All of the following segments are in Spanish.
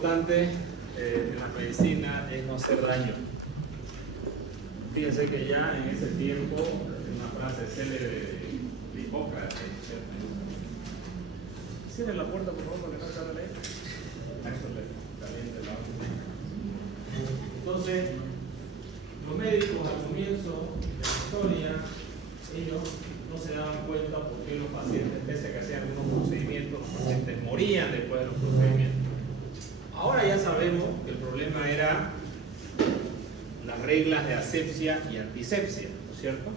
importante en la medicina es no hacer daño. Fíjense que ya en ese tiempo, una frase célebre de Hipócrates, cierren la puerta por favor para que no se abra. Entonces, los médicos al comienzo de la historia, ellos no se daban cuenta por qué los pacientes, pese a que hacían algunos procedimientos, los pacientes morían después de los procedimientos. Ahora ya sabemos que el problema era las reglas de asepsia y antisepsia, ¿no es cierto?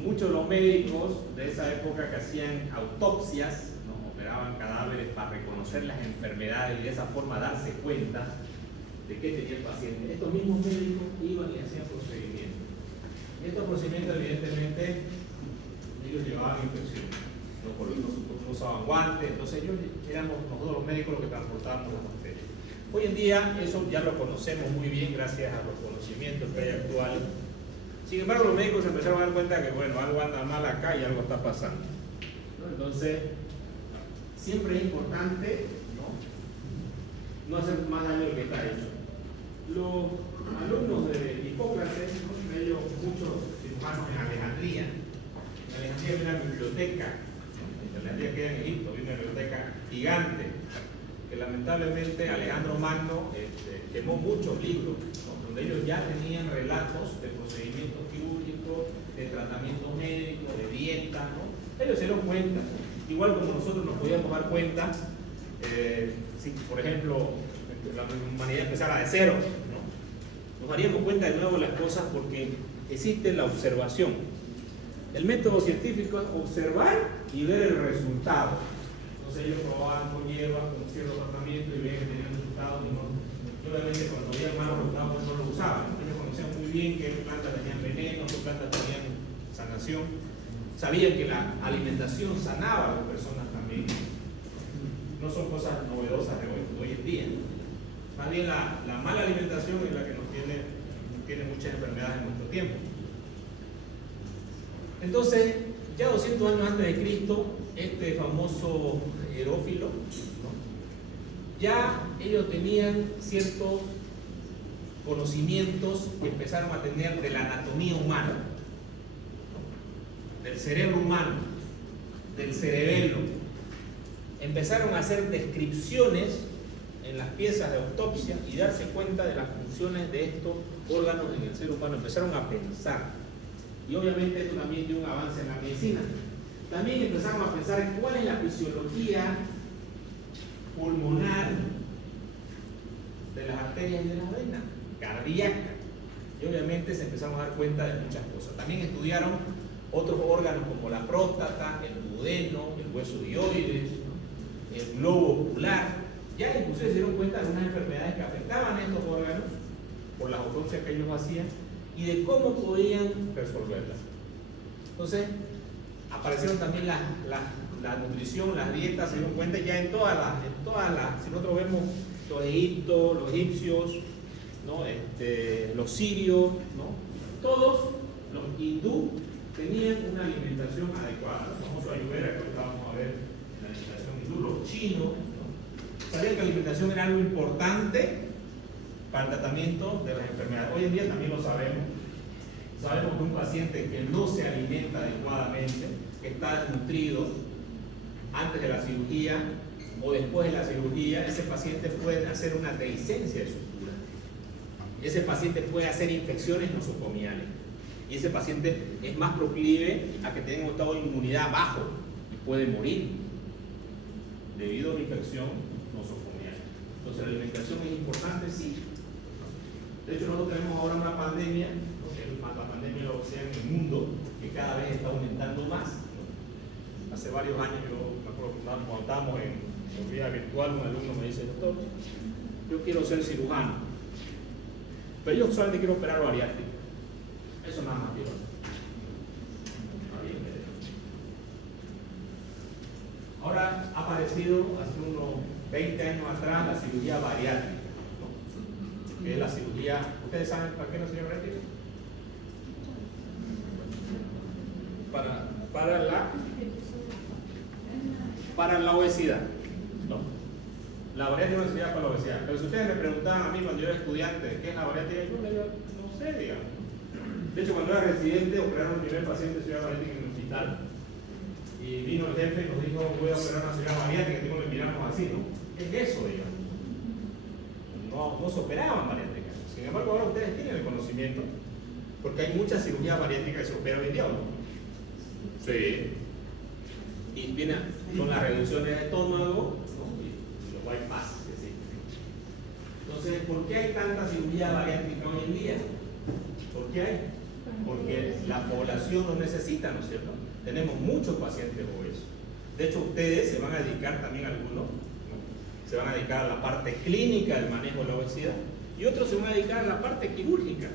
Muchos de los médicos de esa época que hacían autopsias, ¿no? Operaban cadáveres para reconocer las enfermedades y de esa forma darse cuenta de qué tenía el paciente. Estos mismos médicos iban y hacían procedimientos. Y estos procedimientos, evidentemente, ellos llevaban infecciones. No usaban guantes, entonces ellos éramos nosotros los médicos los que transportábamos las bacterias. Hoy en día eso ya lo conocemos muy bien gracias a los conocimientos que hay actuales. Sin embargo, los médicos se empezaron a dar cuenta que bueno, algo anda mal acá y algo está pasando, ¿no? Entonces, siempre es importante no hacer más daño de lo que está hecho. Los alumnos de Hipócrates, ¿no? Ellos, muchos cirujanos en Alejandría. En Alejandría había una biblioteca, ¿no? Alejandría queda en Egipto, había una biblioteca gigante, que lamentablemente Alejandro Magno quemó muchos libros, ¿no? Donde ellos ya tenían relatos de procedimientos quirúrgicos, de tratamientos médicos, de dieta, ¿no? Ellos se dieron cuenta, igual como nosotros nos podíamos dar cuenta, si por ejemplo la humanidad empezara de cero, ¿no? Nos daríamos cuenta de nuevo de las cosas porque existe la observación. El método científico es observar y ver el resultado. Entonces ellos probaban con hierbas, con cierto tratamiento y veían que tenían resultados y obviamente cuando había malos resultados no lo usaban. Ellos conocían muy bien qué plantas tenían veneno, qué plantas tenían sanación. Sabían que la alimentación sanaba a las personas también. No son cosas novedosas de hoy en día. Más bien la mala alimentación es la que nos tiene muchas enfermedades en nuestro tiempo. Entonces, ya 200 años antes de Cristo, este famoso Herófilo, ¿no? Ya ellos tenían ciertos conocimientos que empezaron a tener de la anatomía humana, ¿no? Del cerebro humano, del cerebelo. Empezaron a hacer descripciones en las piezas de autopsia y darse cuenta de las funciones de estos órganos en el ser humano. Empezaron a pensar. Y obviamente esto también dio un avance en la medicina. También empezaron a pensar cuál es la fisiología pulmonar de las arterias y de las venas, cardíaca. Y obviamente se empezaron a dar cuenta de muchas cosas. También estudiaron otros órganos como la próstata, el duodeno, el hueso dioides, ¿no? El globo ocular. Ya inclusive se dieron cuenta de unas enfermedades que afectaban a estos órganos por las autopsias que ellos hacían y de cómo podían resolverlas. Entonces, aparecieron también la nutrición, las dietas, se dieron cuenta ya en todas las, si nosotros vemos los egipcios, ¿no? Los sirios, ¿no? Todos los hindú tenían una alimentación adecuada. El famoso ayurveda que vamos a ver en la alimentación hindú, los chinos, ¿no? Sabían que la alimentación era algo importante para el tratamiento de las enfermedades. Hoy en día también lo sabemos. Sabemos que un paciente que no se alimenta adecuadamente, que está desnutrido antes de la cirugía o después de la cirugía, ese paciente puede hacer una dehiscencia de sutura. Ese paciente puede hacer infecciones nosocomiales. Y ese paciente es más proclive a que tenga un estado de inmunidad bajo y puede morir debido a una infección nosocomial. Entonces la alimentación es importante, sí. De hecho, nosotros tenemos ahora una pandemia, ¿no? La pandemia lo sea en el mundo, que cada vez está aumentando más, ¿no? Hace varios años, yo me acuerdo cuando estábamos en vía virtual, un alumno me dice, doctor, yo quiero ser cirujano, pero yo solamente quiero operar bariátrico. Eso nada más quiero hacer. Ahora ha aparecido hace unos 20 años atrás la cirugía bariátrica, ¿no? Que es la cirugía, ¿ustedes saben para qué es la cirugía bariátrica? Para la obesidad, ¿no? La bariátrica no servía para la obesidad. Pero si ustedes me preguntaban a mí cuando yo era estudiante, ¿qué es la bariátrica? Yo le digo, no sé, digamos. De hecho, cuando era residente, operaron el primer paciente de cirugía bariátrica en el hospital. Y vino el jefe y nos dijo, voy a operar una cirugía bariátrica, y le miramos así, ¿no? ¿Qué es eso, digamos? No se operaban bariátricas. Sin embargo, ahora ustedes tienen el conocimiento, porque hay muchas cirugías bariátricas que se operan hoy en día, ¿no? Sí. Y son las reducciones de estómago, ¿no? Y los bypass, ¿sí? Entonces, ¿por qué hay tanta cirugía bariátrica hoy en día? ¿Por qué hay? Porque la población lo necesita, ¿no es cierto? Tenemos muchos pacientes obesos. De hecho, ustedes se van a dedicar también algunos, ¿no? Se van a dedicar a la parte clínica del manejo de la obesidad y otros se van a dedicar a la parte quirúrgica,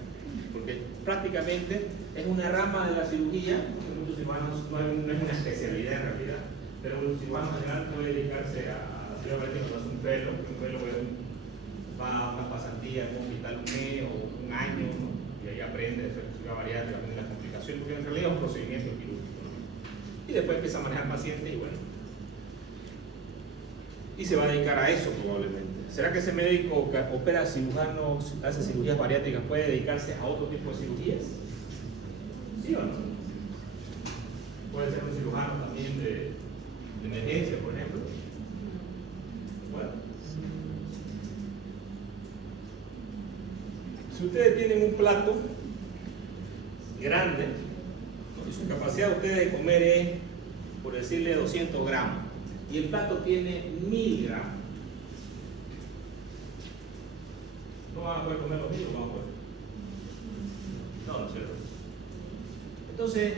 porque prácticamente es una rama de la cirugía, porque muchos cirujanos no es una especialidad en realidad, pero un cirujano general puede dedicarse a la cirugía bariátrica cuando hace un pelo va a una pasantía en un hospital un mes o un año, ¿no? Y ahí aprende de cirugía bariátrica, aprende las complicaciones, porque en realidad es un procedimiento quirúrgico, ¿no? Y después empieza a manejar pacientes y bueno, y se va a dedicar a eso probablemente. ¿Será que ese médico que opera cirujanos, hace cirugías bariátricas, puede dedicarse a otro tipo de cirugías? ¿Sí o no? Puede ser un cirujano también de emergencia, por ejemplo. Bueno, si ustedes tienen un plato grande, y su capacidad de ustedes de comer es, por decirle, 200 gramos, y el plato tiene 1000 gramos, ¿no van a poder comer los 1000 o van a poder? No, no es cierto. Entonces,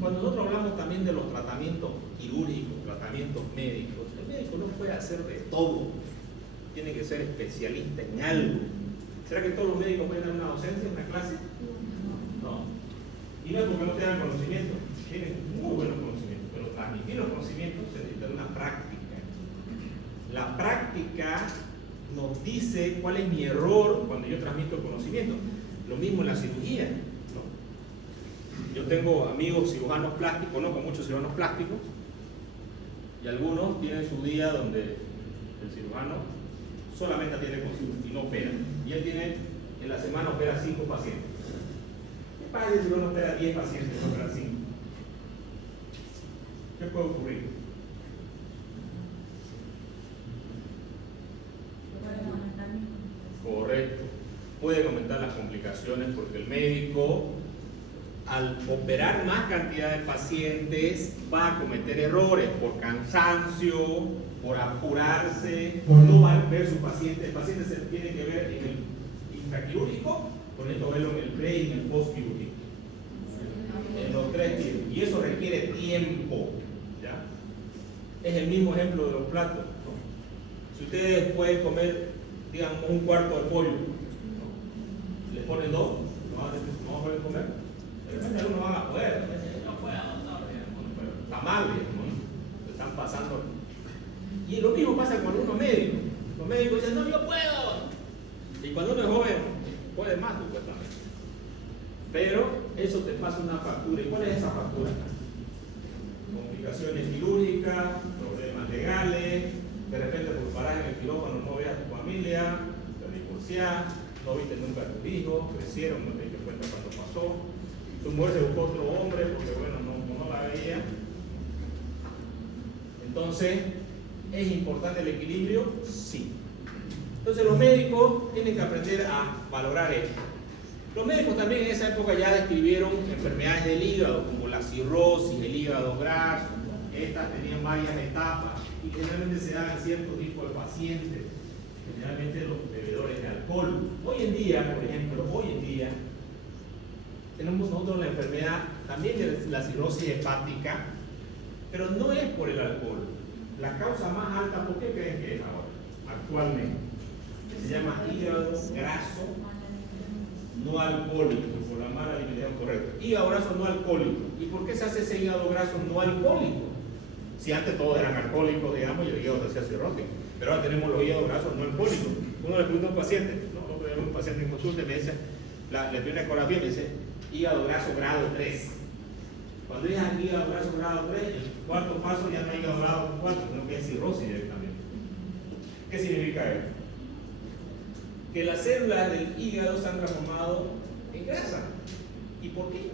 cuando nosotros hablamos también de los tratamientos quirúrgicos, tratamientos médicos, el médico no puede hacer de todo, tiene que ser especialista en algo. ¿Será que todos los médicos pueden dar una docencia, una clase? No. Y no es porque no tengan conocimiento, tienen muy buenos conocimientos, pero transmitir los conocimientos se necesita de una práctica. La práctica nos dice cuál es mi error cuando yo transmito el conocimiento. Lo mismo en la cirugía, ¿no? Yo tengo amigos cirujanos plásticos, conozco muchos cirujanos plásticos, y algunos tienen su día donde el cirujano solamente atiende consultas y no opera. Y él tiene, en la semana opera 5 pacientes. ¿Qué pasa si el cirujano opera 10 pacientes y no opera 5? ¿Qué puede ocurrir? Correcto. Pueden aumentar las complicaciones porque el médico, al operar más cantidad de pacientes, va a cometer errores por cansancio, por apurarse, no va a ver su paciente. El paciente se tiene que ver en el intraquirúrgico, por esto verlo en el pre y en el postquirúrgico. En los 3 tiempos. Y eso requiere tiempo, ¿ya? Es el mismo ejemplo de los platos, ¿no? Si ustedes pueden comer, digamos, un cuarto de pollo, ¿no? Les ponen 2, no van a poder comer. De repente algunos van a poder, no puedo, está mal, ¿no? Están pasando. Y lo mismo pasa con algunos médicos. Los médicos dicen, no, yo puedo. Y cuando uno es joven, puede más, supuestamente. Pero eso te pasa una factura. ¿Y cuál es esa factura? Complicaciones quirúrgicas, problemas legales, de repente por parar en el quirófano no veas a tu familia, te divorciás, no viste nunca a tus hijos, crecieron, no te diste cuenta cuando pasó. Tu mujer se buscó otro hombre porque bueno, no la veía. Entonces, ¿es importante el equilibrio? Sí. Entonces los médicos tienen que aprender a valorar esto. Los médicos también en esa época ya describieron enfermedades del hígado, como la cirrosis, el hígado graso. Estas tenían varias etapas y generalmente se dan en ciertos tipos de pacientes, generalmente los bebedores de alcohol. Hoy en día, por ejemplo, tenemos nosotros la enfermedad también de la cirrosis hepática, pero no es por el alcohol. La causa más alta, ¿por qué creen que es ahora, actualmente? Se llama hígado graso no alcohólico, por la mala alimentación correcta. Hígado graso no alcohólico. ¿Y por qué se hace ese hígado graso no alcohólico? Si antes todos eran alcohólicos, digamos, y el hígado se hacía cirrótico. Pero ahora tenemos los hígados grasos no alcohólicos. Uno le pregunta a un paciente, un paciente en consulta y me dice, le pide una ecografía y me dice, hígado graso grado 3. Cuando digas hígado graso grado 3, el cuarto paso ya no es hígado grado 4, sino que es cirrosis directamente. ¿Qué significa esto? Que las células del hígado se han transformado en grasa. ¿Y por qué?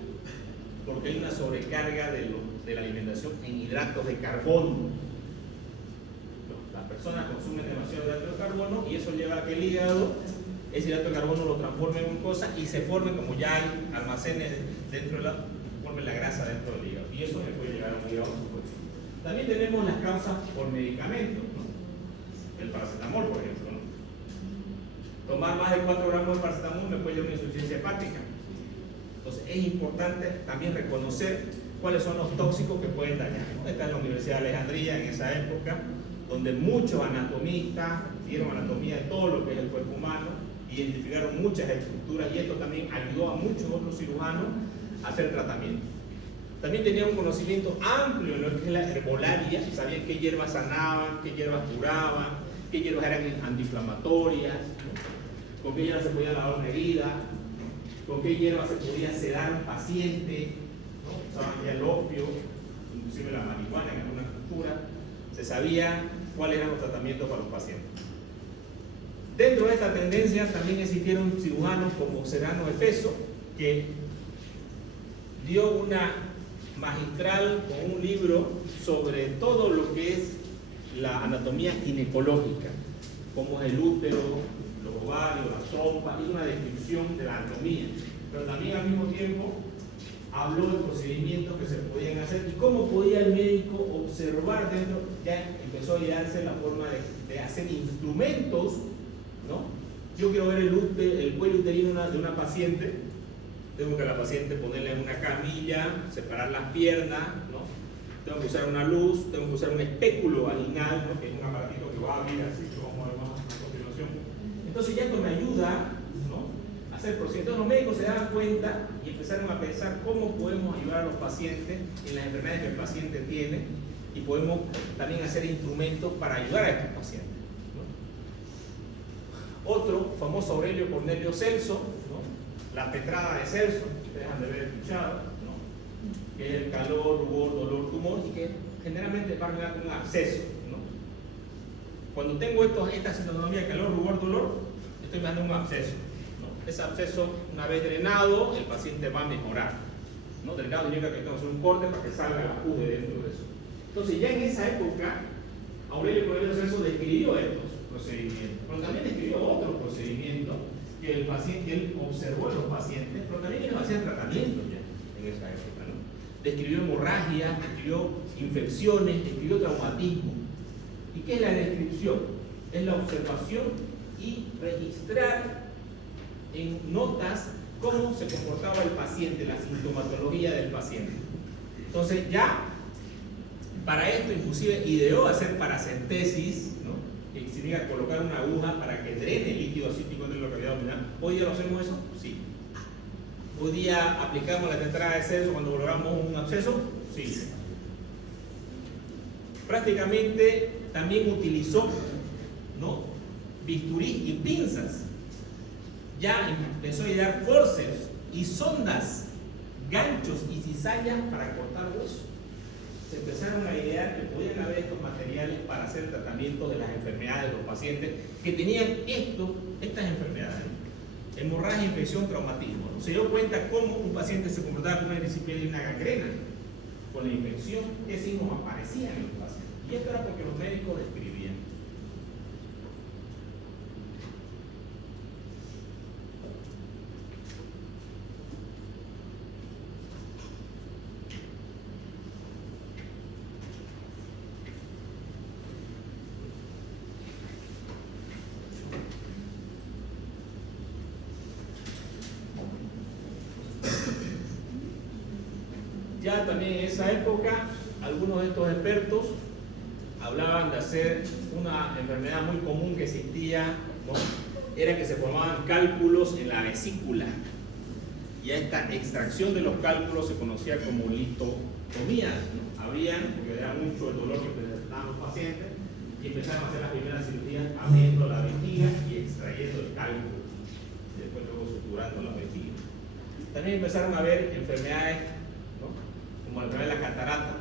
Porque hay una sobrecarga de la alimentación en hidratos de carbono. Las personas consumen demasiado hidrato de carbono y eso lleva a que el hígado, ese hidrato de carbono lo transforme en cosas y se formen, como ya hay almacenes dentro de formen la grasa dentro del hígado. Y eso le puede llevar a un hígado supuesto. También tenemos las causas por medicamentos, ¿no? El paracetamol, por ejemplo, ¿no? Tomar más de 4 gramos de paracetamol me puede llevar a una insuficiencia hepática. Entonces es importante también reconocer cuáles son los tóxicos que pueden dañar, ¿no? Está en la Universidad de Alejandría en esa época, donde muchos anatomistas dieron anatomía de todo lo que es el cuerpo humano, identificaron muchas estructuras y esto también ayudó a muchos otros cirujanos a hacer tratamiento. También tenían un conocimiento amplio en lo que es la herbolaria, sabían qué hierbas sanaban, qué hierbas curaban, qué hierbas eran antiinflamatorias, ¿no? Con qué hierbas se podía lavar una herida, con qué hierbas se podía sedar a un paciente, ¿no? Usaban ya el opio, inclusive la marihuana en alguna cultura, se sabía cuáles eran los tratamientos para los pacientes. Dentro de esta tendencia también existieron cirujanos como Serrano Efeso, que dio una magistral con un libro sobre todo lo que es la anatomía ginecológica, como es el útero, los ovarios, las trompas, y una descripción de la anatomía, pero también al mismo tiempo habló de procedimientos que se podían hacer y cómo podía el médico observar dentro. Ya empezó a idearse la forma de hacer instrumentos, ¿no? Yo quiero ver el cuello uterino de una paciente, tengo que a la paciente ponerla en una camilla, separar las piernas, ¿no? Tengo que usar una luz, tengo que usar un espéculo vaginal, ¿no? Que es un aparatito que va a abrir así, que vamos a ver más a continuación. Entonces ya esto me ayuda, ¿no?, a hacer procedimientos. Los médicos se daban cuenta y empezaron a pensar cómo podemos ayudar a los pacientes en las enfermedades que el paciente tiene y podemos también hacer instrumentos para ayudar a estos pacientes, ¿no? Otro famoso, Aurelio Cornelio Celso, ¿no? La petrada de Celso, ustedes han de haber escuchado, ¿no? Que es el calor, rubor, dolor, tumor, y que generalmente va a generar un absceso, ¿no? Cuando tengo esta sintomatología de calor, rubor, dolor, estoy dando un absceso, ¿no? Ese absceso, una vez drenado, el paciente va a mejorar, ¿no? Drenado significa que tengo que hacer un corte para que salga la pus de dentro de eso. Entonces, ya en esa época, Aurelio Cornelio Celso describió estos procedimientos, pero también describió otros procedimientos que el paciente, él observó en los pacientes, pero también ellos hacían tratamiento ya en esa época, ¿no? Describió hemorragias, describió infecciones, describió traumatismo. ¿Y qué es la descripción? Es la observación y registrar en notas cómo se comportaba el paciente, la sintomatología del paciente. Entonces ya, para esto inclusive ideó hacer paracentesis, ¿no? Que significa colocar una aguja para que drene el líquido ascítico de la cavidad abdominal. ¿Hoy día lo hacemos eso? Sí. ¿Hoy día aplicamos la tetrada de Celso cuando logramos un absceso? Sí. Prácticamente también utilizó, ¿no?, bisturí y pinzas. Ya empezó a idear forceps y sondas, ganchos y cizallas para cortar hueso. Se empezaron a idear que podían haber estos materiales para hacer tratamiento de las enfermedades de los pacientes que tenían estas enfermedades: hemorragia, infección, traumatismo. Se dio cuenta cómo un paciente se comportaba con una erisipela y una gangrena. Con la infección, qué signos aparecían en los pacientes. Y esto era porque los médicos describían. Ya también en esa época, algunos de estos expertos hablaban de hacer una enfermedad muy común que existía, ¿no? Era que se formaban cálculos en la vesícula. Y a esta extracción de los cálculos se conocía como listotomía, ¿no? Habían, porque era mucho el dolor que presentaban los pacientes, y empezaron a hacer las primeras cirugías abriendo la vejiga y extrayendo el cálculo. Y después luego suturando la vejiga. También empezaron a ver enfermedades, ¿no?, como la enfermedad de la catarata.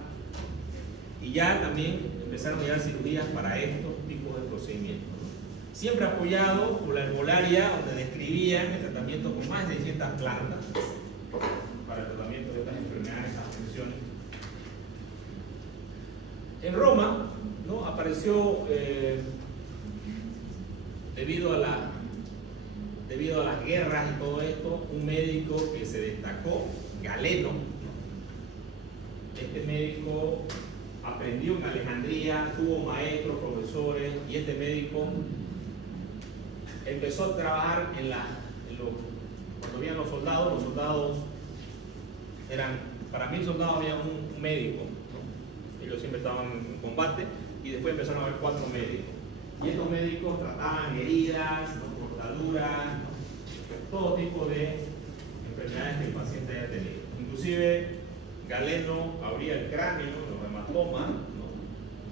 Y ya también empezaron a llevar cirugías para estos tipos de procedimientos, ¿no? siempre apoyado por la herbolaria, donde describían el tratamiento con más de 600 plantas para el tratamiento de estas enfermedades, estas afecciones. En Roma, ¿no?, apareció, debido a las guerras y todo esto, un médico que se destacó, Galeno, ¿no? Este médico aprendió en Alejandría, tuvo maestros, profesores, y este médico empezó a trabajar cuando habían los soldados eran, para 1000 soldados había un médico, ¿no? Ellos siempre estaban en combate, y después empezaron a haber 4 médicos. Y estos médicos trataban heridas, ¿no?, cortaduras, ¿no?, todo tipo de enfermedades que el paciente haya tenido. Inclusive Galeno abría el cráneo, los hematomas, ¿no?,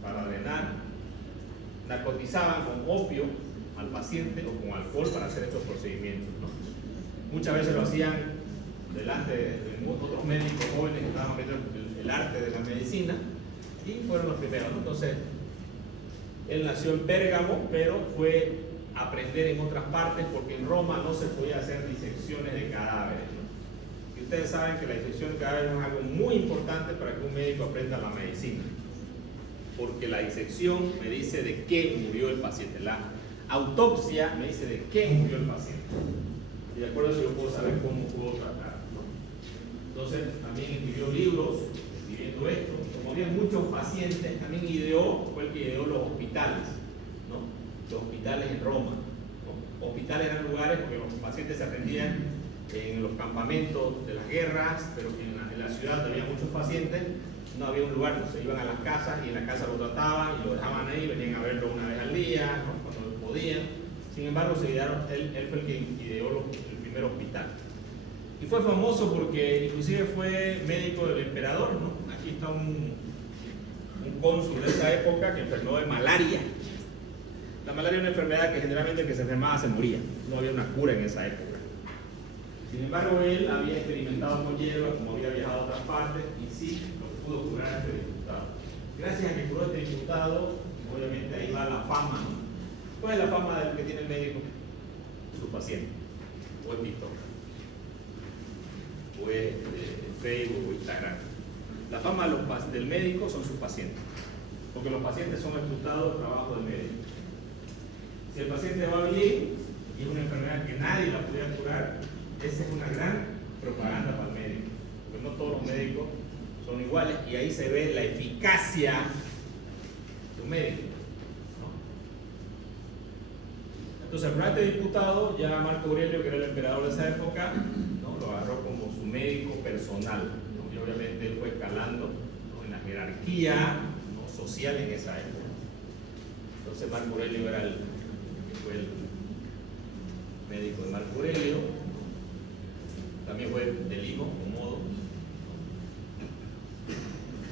para drenar, narcotizaban con opio al paciente o con alcohol para hacer estos procedimientos, ¿no? Muchas veces lo hacían delante de otros médicos jóvenes que estaban viendo el arte de la medicina, y fueron los primeros, ¿no? Entonces, él nació en Pérgamo, pero fue a aprender en otras partes porque en Roma no se podía hacer disecciones de cadáveres, ¿no? Y ustedes saben que la disección de cadáveres es algo muy importante para que un médico aprenda la medicina, porque la disección me dice de qué murió el paciente, la autopsia me dice de qué murió el paciente, y de acuerdo a eso yo puedo saber cómo puedo tratar, ¿no? Entonces también escribió libros escribiendo esto. Como había muchos pacientes, también fue el que ideó los hospitales, ¿no? Los hospitales en Roma, ¿no? Hospitales eran lugares porque los pacientes se atendían en los campamentos de las guerras, pero en la ciudad donde había muchos pacientes no había un lugar, entonces iban a las casas y en la casa lo trataban y lo dejaban ahí, venían a verlo una vez al día, ¿no?, cuando podían. Sin embargo, él fue el que ideó el primer hospital. Y fue famoso porque inclusive fue médico del emperador, ¿no? Aquí está un cónsul de esa época que enfermó de malaria. La malaria es una enfermedad que generalmente el que se enfermaba se moría, no había una cura en esa época. Sin embargo, él había experimentado con hierba, como había viajado a otras partes, y sí lo pudo curar a este diputado. Gracias a que curó a este diputado, obviamente ahí va la fama, ¿no? ¿Cuál es la fama del que tiene el médico? Su paciente, o es TikTok, o es Facebook o Instagram. La fama del médico son sus pacientes, porque los pacientes son explotados del trabajo del médico. Si el paciente va bien y es una enfermedad que nadie la pudiera curar, esa es una gran propaganda para el médico, porque no todos los médicos son iguales, y ahí se ve la eficacia de un médico, ¿no? Entonces, el este diputado, ya Marco Aurelio, que era el emperador de esa época, ¿no?, lo agarró como su médico personal, ¿no? Y obviamente él fue escalando, ¿no?, en la jerarquía, ¿no?, social en esa época. Entonces Marco Aurelio fue el médico de Marco Aurelio. También fue del hijo, Comodo.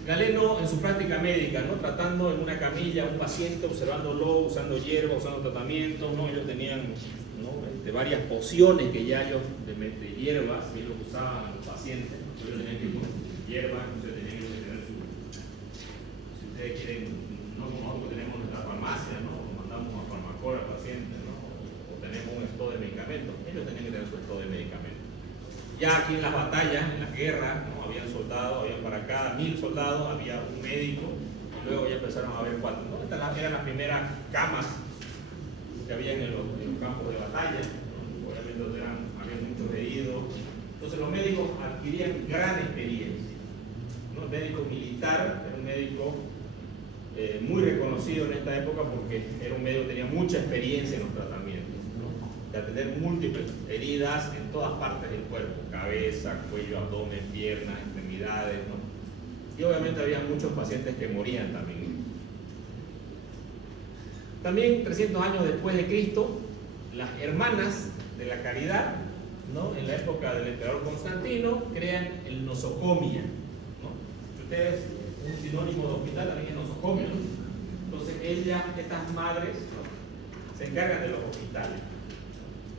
Galeno, en su práctica médica, ¿no?, tratando en una camilla a un paciente, observándolo, usando hierba, usando tratamientos, ¿no? Ellos tenían, ¿no?, varias pociones que ya ellos de hierbas, ellos usaban a los pacientes, ¿no? Ellos tenían que ir con hierbas, entonces tenían que tener si ustedes quieren, no como nosotros tenemos nuestra farmacia, ¿no?, mandamos a farmacora al paciente, ¿no?, o tenemos un stock de medicamentos, ellos tenían que tener su stock de medicamentos. Ya aquí en las batallas, en las guerras, ¿no?, habían soldados, para cada 1000 soldados había un médico, luego ya empezaron a haber 4, ¿no? Estas eran las primeras camas que había en los campos de batalla, ¿no? Obviamente había muchos heridos. Entonces los médicos adquirían gran experiencia, ¿no? El médico militar era un médico muy reconocido en esta época porque era un médico que tenía mucha experiencia en los tratamientos, de atender múltiples heridas en todas partes del cuerpo, cabeza, cuello, abdomen, piernas, extremidades, ¿no? Y obviamente había muchos pacientes que morían también. También 300 años después de Cristo, las hermanas de la caridad, ¿no?, en la época del emperador Constantino, crean el nosocomia, ¿no? Ustedes, un sinónimo de hospital también es nosocomia, ¿no? Entonces estas madres, ¿no?, se encargan de los hospitales.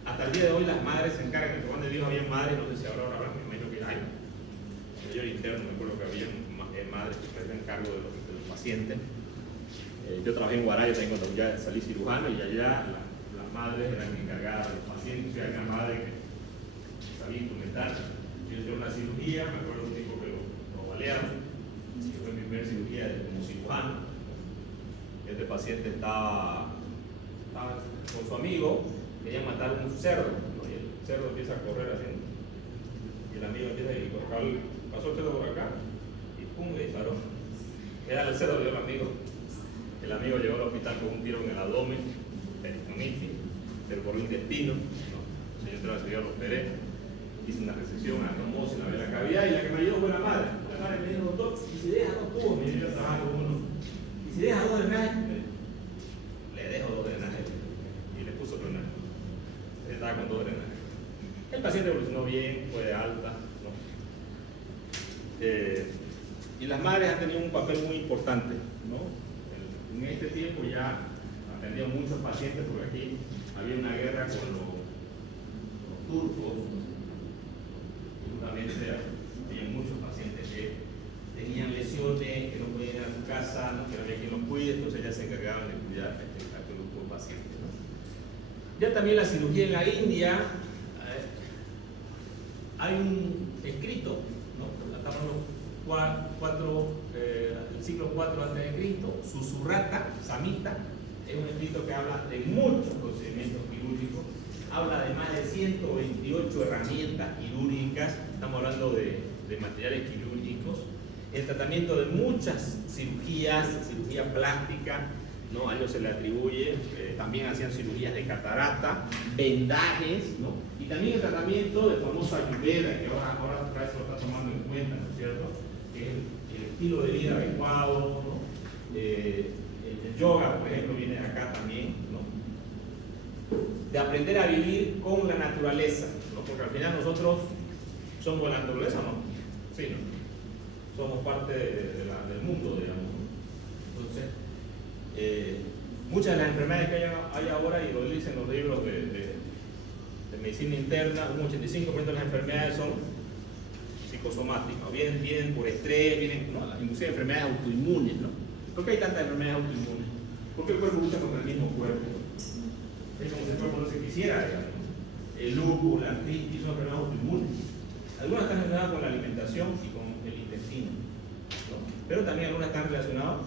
Hasta el día de hoy las madres se encargan, que cuando Dios había madres, no sé si ahora habrá, me imagino que hay. Yo era interno, me acuerdo que había madres que se hacían cargo de los pacientes. Yo trabajé en Guarayo también cuando ya salí cirujano, y allá las madres eran encargadas de los pacientes. O sea, hay una madre que sabía instrumentar. Yo hice una cirugía, me acuerdo de un tipo que lo balearon, que fue mi primera cirugía como cirujano. Este paciente estaba con su amigo, querían matar un cerdo, ¿no? Y el cerdo empieza a correr así, y el amigo empieza a decir, pasó el cerdo por acá, y pum, le disparó. Era el cerdo, vio al amigo. El amigo llegó al hospital con un tiro en el abdomen, peritonitis, perforó el intestino, ¿no? El señor Trabajador lo operé, hice una resección, anastomosis, la la cavidad, y la que me ayudó fue la madre. La madre me dijo, doctor, y si deja dos tubos, me dio trabajar con uno, y si deja dos drenajes, le dejo dos drenajes, y le puso drenaje. Él estaba con dos drenajes. El paciente evolucionó bien, fue de alta, ¿no? Y las madres han tenido un papel muy importante, ¿no? En este tiempo ya atendieron muchos pacientes, porque aquí había una guerra con los turcos, y justamente había muchos pacientes que tenían lesiones, que no podían ir a su casa, no, que no había quien los cuide, entonces ya se encargaban de cuidar a este grupo de pacientes, ¿no? Ya también la cirugía en la India, hay un escrito, ¿no? Estamos el siglo IV a.C., Susurrata Samhita, es un escrito que habla de muchos procedimientos quirúrgicos, habla de más de 128 herramientas quirúrgicas, estamos hablando de materiales quirúrgicos, el tratamiento de muchas cirugías, cirugía plástica, ¿no? A ellos se le atribuye, también hacían cirugías de catarata, vendajes, ¿no? Y también el tratamiento del famoso Ayurveda, que ahora otra vez se lo está tomando en cuenta, ¿no es cierto? Que es el estilo de vida adecuado, ¿no? El yoga, por ejemplo, viene de acá también, ¿no? De aprender a vivir con la naturaleza, ¿no? Porque al final nosotros somos la naturaleza, ¿no? Sí, ¿no? Somos parte del mundo, digamos, ¿no? Entonces, muchas de las enfermedades que hay ahora, y lo dicen los libros de medicina interna, un 85% de las enfermedades son psicosomáticas, vienen por estrés, vienen, ¿no? Inclusive enfermedades autoinmunes, ¿no? ¿Por qué hay tantas enfermedades autoinmunes? Porque el cuerpo lucha contra el mismo cuerpo. Es como si el cuerpo no se quisiera, digamos. El lupus, la artritis son enfermedades autoinmunes. Algunas están relacionadas con la alimentación y con el intestino, ¿no? Pero también algunas están relacionadas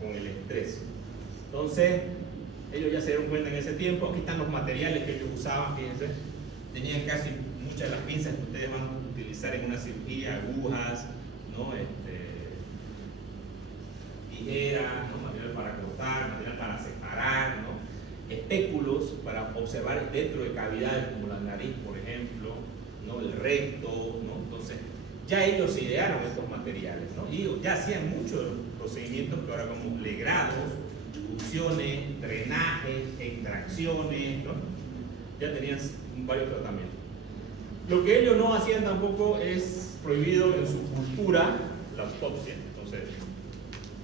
con el estrés. Entonces, ellos ya se dieron cuenta en ese tiempo. Aquí están los materiales que ellos usaban, fíjense. Tenían casi muchas de las pinzas que ustedes van a utilizar en una cirugía, agujas, ¿no? Tijeras, ¿no? Material para cortar, material para separar, ¿no? Espéculos para observar dentro de cavidades como la nariz, por ejemplo, ¿no? El recto, ¿no? Entonces, ya ellos idearon estos materiales, ¿no? Y ya hacían muchos procedimientos que ahora como legrados, punciones, drenajes, extracciones, ¿no? Ya tenían varios tratamientos. Lo que ellos no hacían tampoco es prohibido en su cultura la autopsia. Entonces,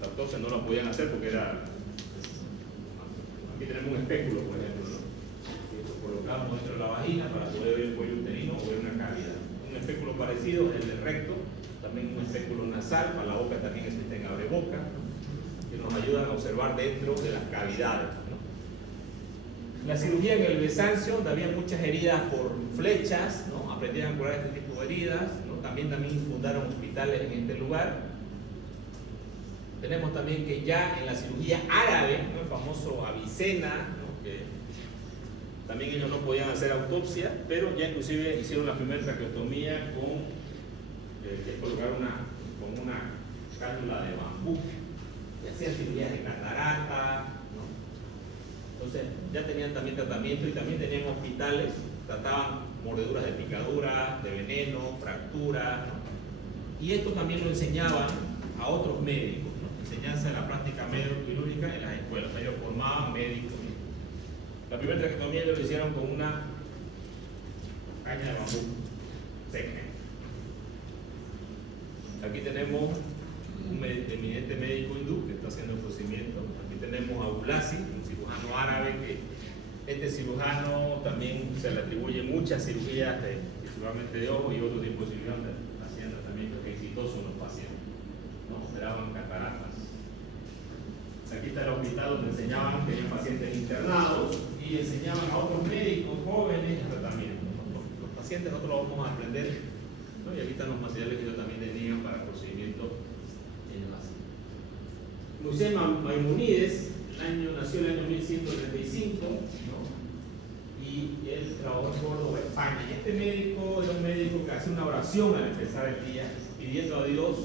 la autopsia no la podían hacer porque era... Aquí tenemos un espéculo, por ejemplo, ¿no? Que lo colocamos dentro de la vagina para poder ver el cuello uterino o ver una cavidad. Un espéculo parecido es el del recto, también un espéculo nasal, para la boca también existen abreboca, ¿no? Que nos ayudan a observar dentro de las cavidades, ¿no? La cirugía en el Bizancio, donde había muchas heridas por flechas, ¿no? Aprendieron a curar este tipo de heridas, ¿no? También fundaron hospitales en este lugar. Tenemos también que ya en la cirugía árabe, ¿no? El famoso Avicena, ¿no? Que también ellos no podían hacer autopsia, pero ya inclusive hicieron la primera traqueotomía con colocar con una cánula de bambú, y hacían cirugías de catarata, ¿no? Entonces ya tenían también tratamiento y también tenían hospitales, trataban mordeduras de picadura, de veneno, fracturas, ¿no? Y esto también lo enseñaban a otros médicos, ¿no? Enseñanza de la práctica médico-quirúrgica en las escuelas. Ellos formaban médicos. La primera traqueotomía ellos lo hicieron con una caña de bambú seca. Aquí tenemos un eminente médico hindú que está haciendo el procedimiento. Aquí tenemos a Ulasi, un cirujano árabe, que este cirujano también se le atribuye muchas cirugías, principalmente de ojo y otro tipo de cirugía, hacían tratamientos exitosos en los pacientes, ¿no? Operaban cataratas. Aquí está el hospital donde enseñaban, tenían pacientes internados y y enseñaban a otros médicos jóvenes el tratamiento. Los pacientes nosotros lo vamos a aprender, ¿no? Y aquí están los materiales que ellos también tenían para el procedimiento en base. Moisés Maimónides nació en el año 1135, ¿no? Y él trabajó en Córdoba, España. Y este médico era un médico que hacía una oración al empezar el día, pidiendo a Dios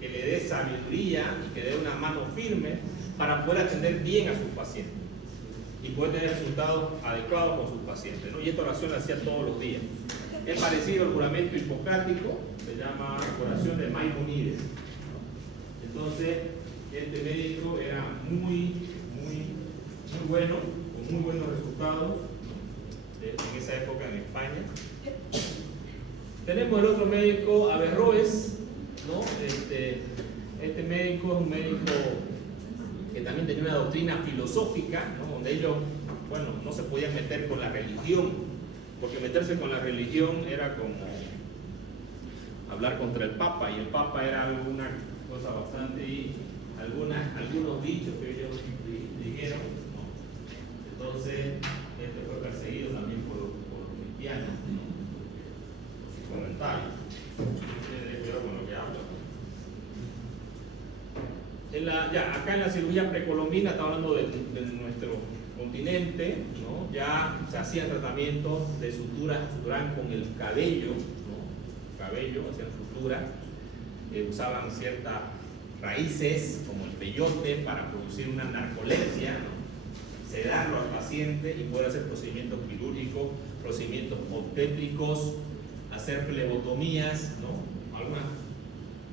que le dé sabiduría y que le dé una mano firme para poder atender bien a sus pacientes y poder tener resultados adecuados con sus pacientes, ¿no? Y esta oración la hacía todos los días. Es parecido al juramento hipocrático, se llama oración de Maimónides, ¿no? Entonces, este médico era muy bueno, con muy buenos resultados, ¿no? En esa época en España. Tenemos el otro médico, Averroes, ¿no? Este médico es un médico que también tenía una doctrina filosófica, ¿no? Donde ellos, bueno, no se podían meter con la religión, porque meterse con la religión era como hablar contra el Papa, y el Papa era alguna cosa bastante, algunos dichos que ellos dijeron, ¿no? Entonces, este fue perseguido también por los cristianos, ¿no? Por sus comentarios. Tiene cuidado con lo que habla. Acá en la cirugía precolombina, está hablando de nuestro continente, ¿no? Ya se hacían tratamientos de suturaban con el cabello, ¿no? Cabello, hacían suturas, usaban ciertas raíces como el peyote para producir una narcolepsia, ¿no? Sedarlo al paciente y poder hacer procedimientos quirúrgicos, procedimientos obstétricos, hacer flebotomías, ¿no? Algunas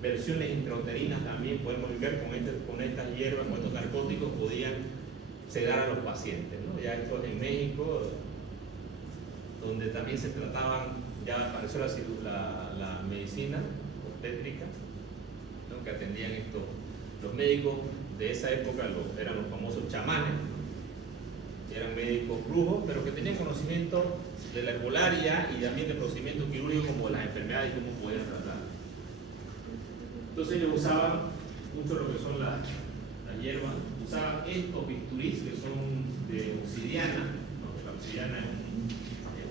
versiones intrauterinas también podemos ver con estas hierbas, con estos narcóticos podían sedar a los pacientes, ¿no? Ya esto en México, donde también se trataban, ya apareció la medicina obstétrica, ¿no? Que atendían esto. Los médicos de esa época eran los famosos chamanes, ¿no? Eran médicos brujos, pero que tenían conocimiento de la herbolaria y también de procedimientos quirúrgicos como las enfermedades y cómo podían tratar. Entonces ellos usaban mucho lo que son las hierbas, usaban estos bisturís que son de obsidiana, ¿no? La obsidiana es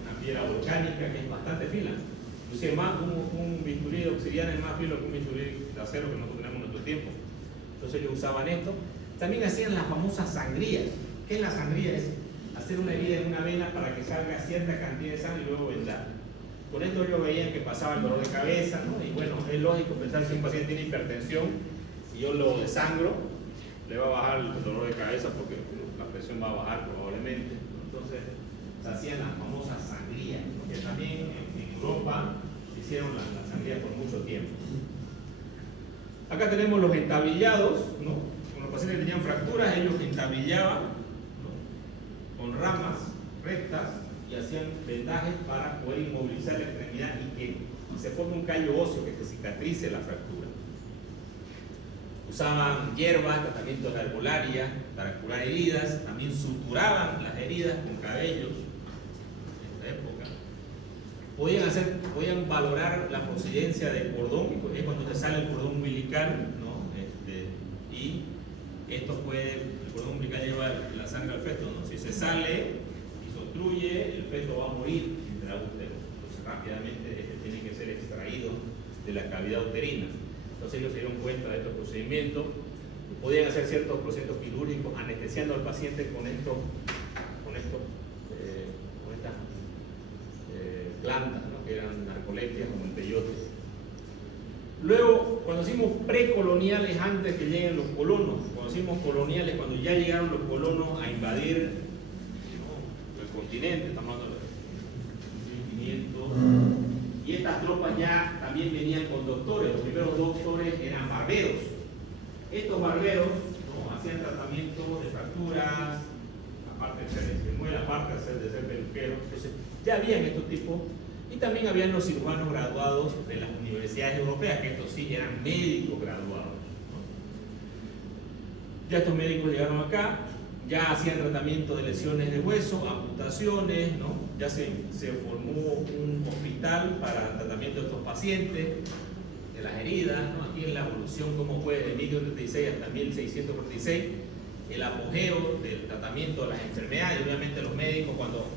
una piedra volcánica que es bastante fina. Inclusive más un bisturí de obsidiana es más fino que un bisturí de acero que nosotros tenemos en nuestro tiempo. Entonces ellos usaban esto. También hacían las famosas sangrías. ¿Qué es la sangría? Es hacer una herida en una vena para que salga cierta cantidad de sangre y luego vendar. Con esto ellos veían que pasaba el dolor de cabeza, ¿no? Y bueno, es lógico pensar si un paciente tiene hipertensión y yo lo desangro, le va a bajar el dolor de cabeza porque la presión va a bajar probablemente, ¿no? Entonces se hacían las famosas sangrías, que también en Europa se hicieron las sangrías por mucho tiempo. Acá tenemos los entablillados, ¿no? Con los pacientes que tenían fracturas, ellos entablillaban, ¿no? Con ramas rectas y hacían vendajes para poder inmovilizar la extremidad y que se forme un callo óseo que se cicatrice la fractura. Usaban hierbas, tratamientos de herbolaria para curar heridas, también suturaban las heridas con cabellos en esta época. Podían valorar la procedencia del cordón, que es cuando te sale el cordón umbilical, ¿no? Y esto el cordón umbilical lleva la sangre al feto, ¿no? Si se sale y se obstruye, el feto va a morir entre el útero. Entonces rápidamente tiene que ser extraído de la cavidad uterina. Entonces ellos se dieron cuenta de estos procedimientos. Podían hacer ciertos procedimientos quirúrgicos anestesiando al paciente con estas plantas, ¿no? Que eran narcolepsias como el peyote. Luego, cuando decimos precoloniales, antes que lleguen los colonos, cuando decimos coloniales, cuando ya llegaron los colonos a invadir, ¿no? El continente, estamos hablando de 1500, y estas tropas ya también venían con doctores. Los primeros doctores eran barberos. Estos barberos, ¿no? Hacían tratamientos de fracturas, aparte de ser esquimuela, aparte de ser peluqueros. Entonces ya habían estos tipos, y también habían los cirujanos graduados de las universidades europeas, que estos sí eran médicos graduados, ¿no? Ya estos médicos llegaron acá, ya hacían tratamiento de lesiones de hueso, amputaciones, ¿no? Ya se formó un hospital para el tratamiento de estos pacientes, de las heridas, ¿no? Aquí en la evolución, cómo fue de 1136 hasta 1646, el apogeo del tratamiento de las enfermedades. Obviamente los médicos,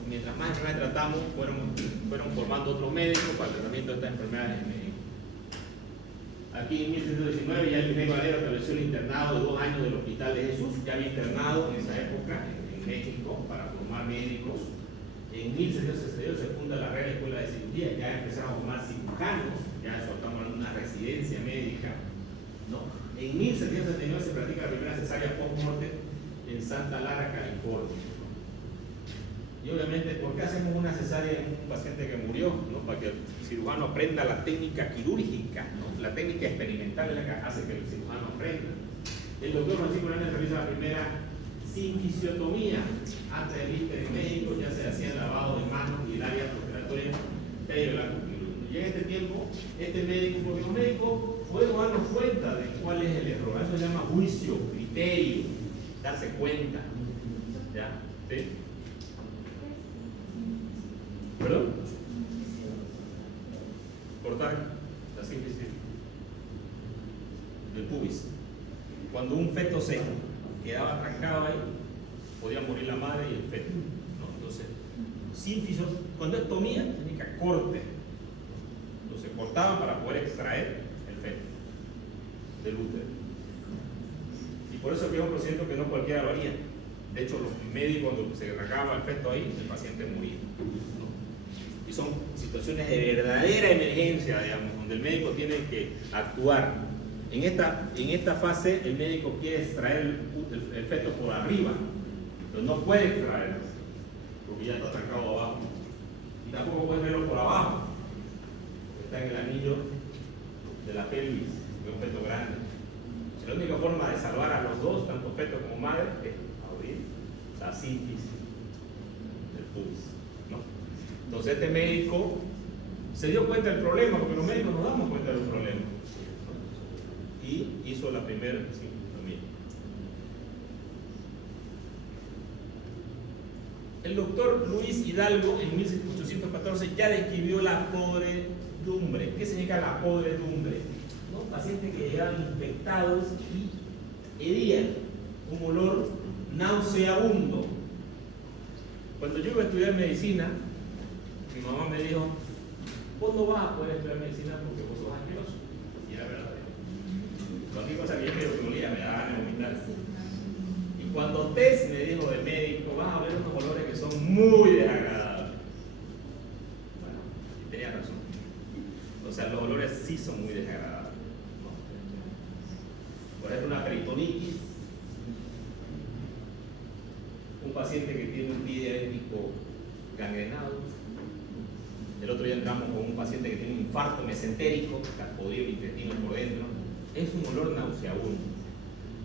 mientras más enfermedades tratamos, fueron formando otros médicos para el tratamiento de estas enfermedades en México. Aquí en 1719 ya el Virrey Valero estableció el internado de 2 años del Hospital de Jesús. Ya había internado en esa época en México para formar médicos. En 1762 se funda la Real Escuela de Cirugía, ya empezaron a formar cirujanos, ya soltamos una residencia médica, ¿no? En 1779 se practica la primera cesárea post-mortem en Santa Lara, California. Y obviamente, ¿por qué hacemos una cesárea en un paciente que murió? ¿No? Para que el cirujano aprenda la técnica quirúrgica, ¿no? La técnica experimental es la que hace que el cirujano aprenda. El doctor Francisco Hernández realiza la primera sinfisiotomía antes del ISPER en México, ya se hacía lavado de manos y el área postoperatoria de blanco quirúrgico. Y en este tiempo, este médico, porque los médicos podemos darnos cuenta de cuál es el error. Eso se llama juicio, criterio, darse cuenta. ¿Ya? ¿Sí? ¿Perdón? Cortar la síntesis del pubis. Cuando un feto se quedaba trancado ahí, podía morir la madre y el feto, ¿no? Entonces, sínfisis, cuando es tomía, significa corte. Entonces cortaban para poder extraer el feto del útero. Y por eso es un procedimiento que no cualquiera lo haría. De hecho, los médicos, cuando se arrancaba el feto ahí, el paciente moría, ¿no? Y son situaciones de verdadera emergencia, digamos, donde el médico tiene que actuar. En esta fase, el médico quiere extraer el feto por arriba, pero no puede extraerlo, porque ya está trancado abajo. Y tampoco puede verlo por abajo, porque está en el anillo de la pelvis, de un feto grande. O sea, la única forma de salvar a los dos, tanto feto como madre, es abrir la sínfisis del pubis, ¿no? Entonces este médico se dio cuenta del problema, porque los médicos nos damos cuenta del problema, y hizo la primera sinfisiotomía. El doctor Luis Hidalgo en 1814 ya describió la podredumbre. ¿Qué significa la podredumbre? ¿No? Pacientes que llegaban infectados y hedían un olor nauseabundo. Cuando yo iba a estudiar medicina, mi mamá me dijo: vos no vas a poder estudiar medicina porque vos sos asqueroso. Y era verdad. Cualquier cosa que yo quiero que olía me da ganas de vomitar. Y cuando Tess me dijo de médico, vas a ver unos olores que son muy desagradables. Bueno, y tenía razón. O sea, los olores sí son muy desagradables, ¿no? Por ejemplo, una peritonitis. Un paciente que tiene un pie diabético gangrenado. El otro día entramos con un paciente que tiene un infarto mesentérico, está podrido el intestino por dentro. Es un olor nauseabundo.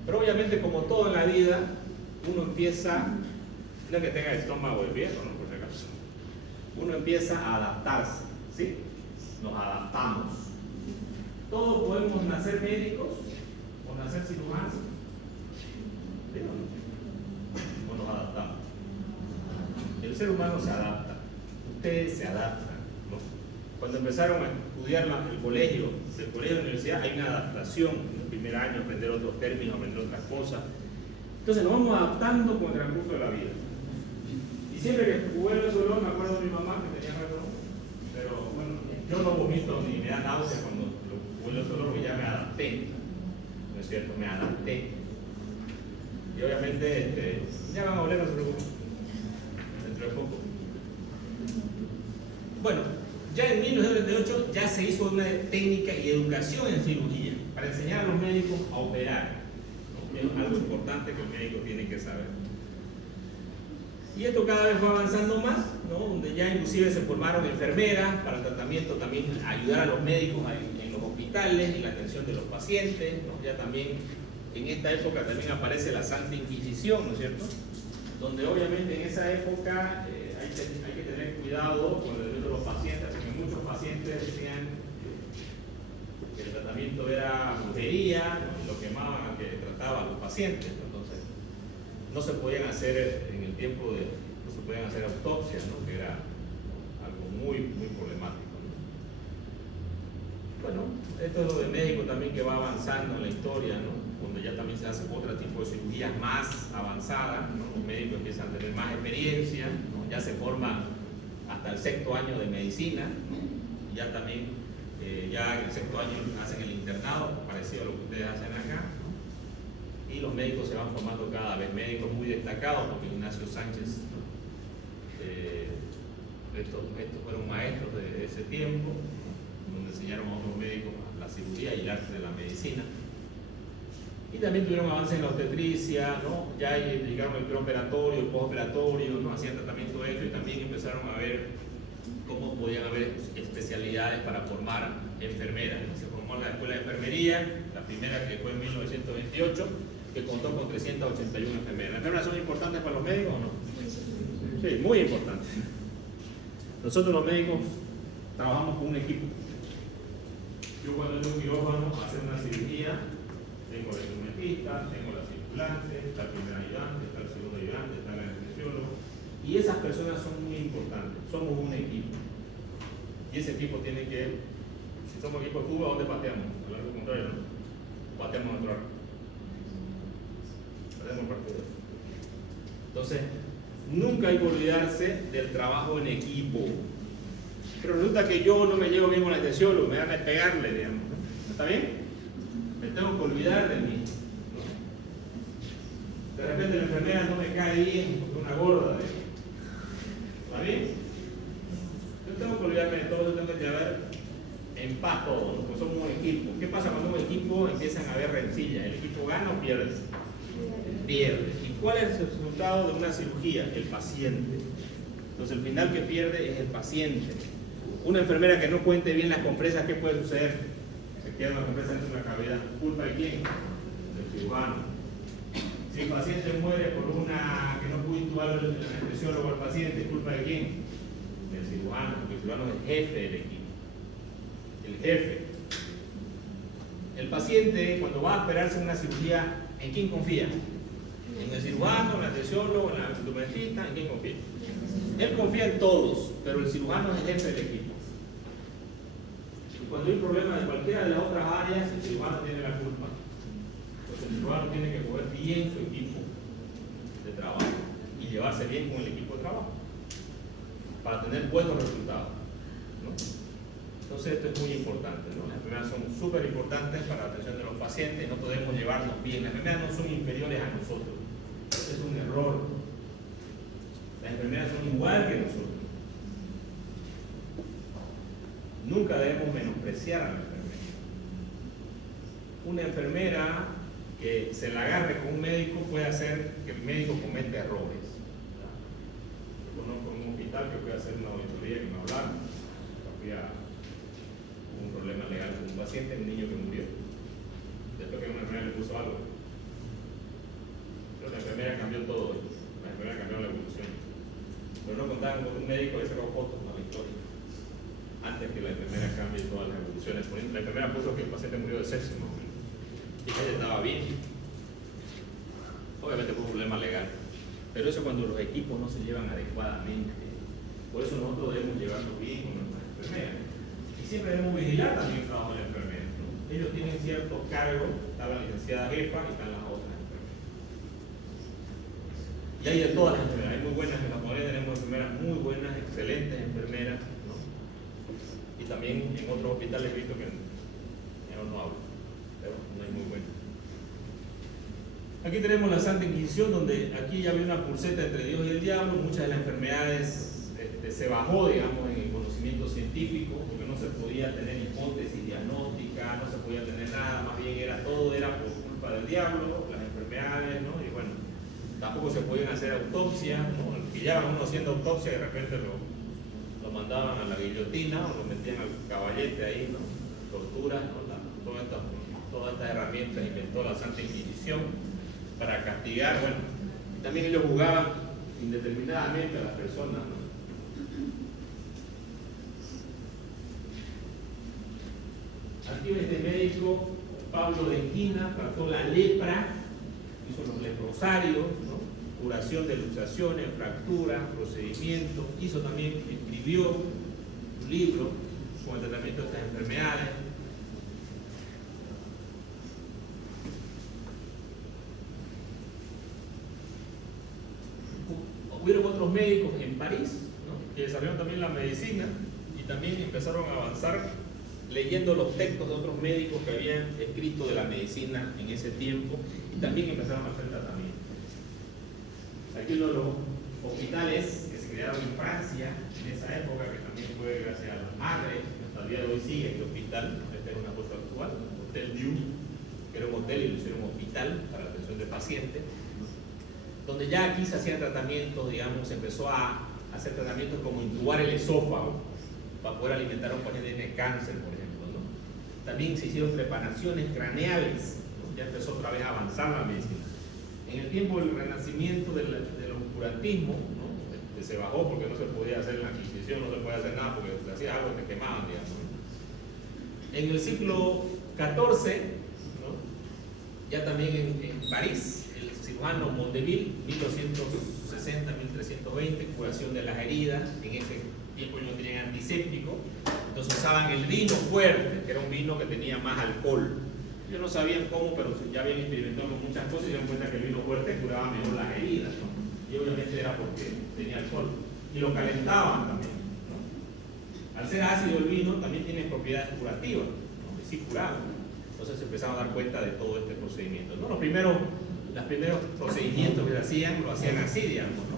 Pero obviamente, como todo en la vida, uno empieza, no es que tenga el estómago de viejo, ¿no? Por si acaso. Uno empieza a adaptarse, ¿sí? Nos adaptamos. Todos podemos nacer médicos o nacer cirujanos, ¿sí o no? O nos adaptamos. El ser humano se adapta. Ustedes se adaptan, ¿no? Cuando empezaron a estudiar el colegio, del colegio a la universidad, hay una adaptación en el primer año, aprender otros términos, aprender otras cosas. Entonces nos vamos adaptando con el transcurso de la vida. Y siempre que huelo ese olor, me acuerdo de mi mamá que tenía algo, pero bueno, yo no vomito ni me da náusea cuando huelo ese olor, porque ya me adapté. ¿No es cierto? Me adapté. Y obviamente, ya van a oler, no se preocupen. Dentro de poco. Bueno, ya en 1978 ya se hizo una técnica y educación en cirugía para enseñar a los médicos a operar, ¿no? Es algo importante que el médico tiene que saber. Y esto cada vez va avanzando más, ¿no? Donde ya inclusive se formaron enfermeras para el tratamiento, también ayudar a los médicos en los hospitales, en la atención de los pacientes, ¿no? Ya también en esta época también aparece la Santa Inquisición, ¿no es cierto? Donde obviamente en esa época hay que tener cuidado con el derecho de los pacientes, porque muchos pacientes decían que el tratamiento era brujería, ¿no? Y lo quemaban al que trataba a los pacientes. Entonces no se podían hacer en el tiempo no se podían hacer autopsias, ¿no? Que era algo muy, muy problemático, ¿no? Bueno, esto es lo de médico también que va avanzando en la historia, ¿no? donde ya también se hacen otro tipo de cirugías más avanzadas, ¿no? Los médicos empiezan a tener más experiencia, ¿no? Ya se forman hasta el 6º año de medicina, ¿no? Y ya también, ya en el 6º año hacen el internado, parecido a lo que ustedes hacen acá, ¿no? Y los médicos se van formando cada vez, médicos muy destacados, como Ignacio Sánchez, ¿no? Estos fueron maestros de ese tiempo, donde enseñaron a otros médicos la cirugía y el arte de la medicina. Y también tuvieron avances en la obstetricia, ¿no? Ya llegaron el preoperatorio, el postoperatorio, ¿no? Hacían tratamiento de esto y también empezaron a ver cómo podían haber especialidades para formar enfermeras, ¿no? Se formó la Escuela de Enfermería, la primera que fue en 1928, que contó con 381 enfermeras. ¿Las enfermeras son importantes para los médicos o no? Sí, muy importantes. Nosotros los médicos trabajamos con un equipo. Yo cuando entro a un quirófano a hacer una cirugía, tengo el instrumentista, tengo la circulante, está el primer ayudante, está el segundo ayudante, está el anestesiólogo. Y esas personas son muy importantes. Somos un equipo. Y ese equipo tiene que, si somos equipo de fútbol, ¿a dónde pateamos? Al arco contrario, ¿no? Pateamos nuestro arco. Pateamos el partido. Entonces, nunca hay que olvidarse del trabajo en equipo. Pero resulta que yo no me llevo bien con el anestesiólogo, me van a pegarle, digamos. ¿Está bien? Me tengo que olvidar de mí, ¿no? De repente la enfermera no me cae bien porque es una gorda, ¿está bien? Yo tengo que olvidarme de todo, yo tengo que llevar en paz todo, ¿no? Porque somos un equipo. ¿Qué pasa cuando un equipo empiezan a haber rencillas? ¿El equipo gana o pierde? Pierde. ¿Y cuál es el resultado de una cirugía? El paciente. Entonces el final que pierde es el paciente. Una enfermera que no cuente bien las compresas, ¿qué puede suceder? Se queda una compresa dentro de una cavidad. ¿Culpa de quién? Del cirujano. Si el paciente muere por una que no pudo intubar el anestesiólogo al paciente, ¿culpa de quién? Del cirujano, porque el cirujano es el jefe del equipo. El jefe. El paciente, cuando va a operarse una cirugía, ¿en quién confía? ¿En el cirujano, en el anestesiólogo, en el instrumentista? ¿En quién confía? Él confía en todos, pero el cirujano es el jefe del equipo. Y cuando hay un problema de cualquiera de las otras áreas, el cirujano tiene la culpa. Pues el cirujano tiene que coger bien su equipo de trabajo y llevarse bien con el equipo de trabajo para tener buenos resultados, ¿no? Entonces esto es muy importante, ¿no? Las enfermeras son súper importantes para la atención de los pacientes, no podemos llevarnos bien. Las enfermeras no son inferiores a nosotros. Este es un error. Las enfermeras son igual que nosotros. Nunca debemos menospreciar a la enfermera. Una enfermera que se la agarre con un médico puede hacer que el médico cometa errores. Yo conozco un hospital que fue a hacer una auditoría que me hablaron. Había un problema legal con un paciente, un niño que murió. Después que una enfermera le puso algo. Pero la enfermera cambió todo. La enfermera cambió la evolución. Pero no contaban con un médico que sacó fotos a la historia. Antes que la enfermera cambie todas las evoluciones. Por ejemplo, la enfermera puso que el paciente murió de sepsis, ¿no? Y ella estaba bien. Obviamente fue un problema legal. Pero eso cuando los equipos no se llevan adecuadamente. Por eso nosotros debemos llevarnos bien con nuestras enfermeras. Y siempre debemos vigilar también el trabajo de la enfermera, ¿no? Ellos tienen ciertos cargos, está la licenciada jefa y están las otras enfermeras. Y hay de todas las enfermeras, hay muy buenas, en la Morelia tenemos enfermeras muy buenas, excelentes enfermeras, ¿no? Y también en otros hospitales he visto que no hablo, pero no hay muy buenas. Aquí tenemos la Santa Inquisición, donde aquí ya había una pulseta entre Dios y el diablo. Muchas de las enfermedades se bajó, digamos, en el conocimiento científico, porque no se podía tener hipótesis diagnóstica, no se podía tener nada, más bien todo era por culpa del diablo, las enfermedades, ¿no? Y bueno, tampoco se podían hacer autopsias, ¿no? Pillaban uno haciendo autopsia y de repente lo mandaban a la guillotina o lo metían al caballete ahí, ¿no? Torturas, ¿no? Todas estas herramientas inventó la Santa Inquisición para castigar, bueno, y también ellos jugaban indeterminadamente a las personas, ¿no? Aquí este médico, Pablo de Esquina, trató la lepra, hizo los leprosarios, ¿no? Curación de luxaciones, fracturas, procedimientos, hizo también, escribió un libro con el tratamiento de estas enfermedades. hubieron otros médicos en París, ¿no?, que desarrollaron también la medicina y también empezaron a avanzar leyendo los textos de otros médicos que habían escrito de la medicina en ese tiempo y también empezaron a hacer tratamientos. Aquí uno de los hospitales que se crearon en Francia en esa época, que también fue gracias a las madres, hasta el día de hoy sigue este hospital. Esta es una foto actual, Hotel Dieu, que era un hotel y lo hicieron hospital para la atención de pacientes, donde ya aquí se hacían tratamientos, digamos, se empezó a hacer tratamientos como intubar el esófago para poder alimentar a un paciente que tiene cáncer, por ejemplo, ¿no? También se hicieron preparaciones craneales, ¿no? Ya empezó otra vez a avanzar la medicina. En el tiempo del renacimiento del oscurantismo, ¿no?, se bajó porque no se podía hacer la Inquisición, no se podía hacer nada porque si hacías algo te quemaban, digamos, ¿no? En el siglo XIV, ¿no?, ya también en París, el cirujano Mondeville, 1260-1320, curación de las heridas. En ese tiempo ellos no tenían antiséptico, entonces usaban el vino fuerte, que era un vino que tenía más alcohol. Ellos no sabían cómo, pero ya habían experimentado con muchas cosas y se dieron cuenta que el vino fuerte curaba mejor las heridas, ¿no? Y obviamente era porque tenía alcohol. Y lo calentaban también, ¿no? Al ser ácido el vino también tiene propiedades curativas, ¿no?, que sí curaba. Entonces se empezaron a dar cuenta de todo este procedimiento, ¿no? Los primeros procedimientos que se hacían, lo hacían así, digamos, ¿no?,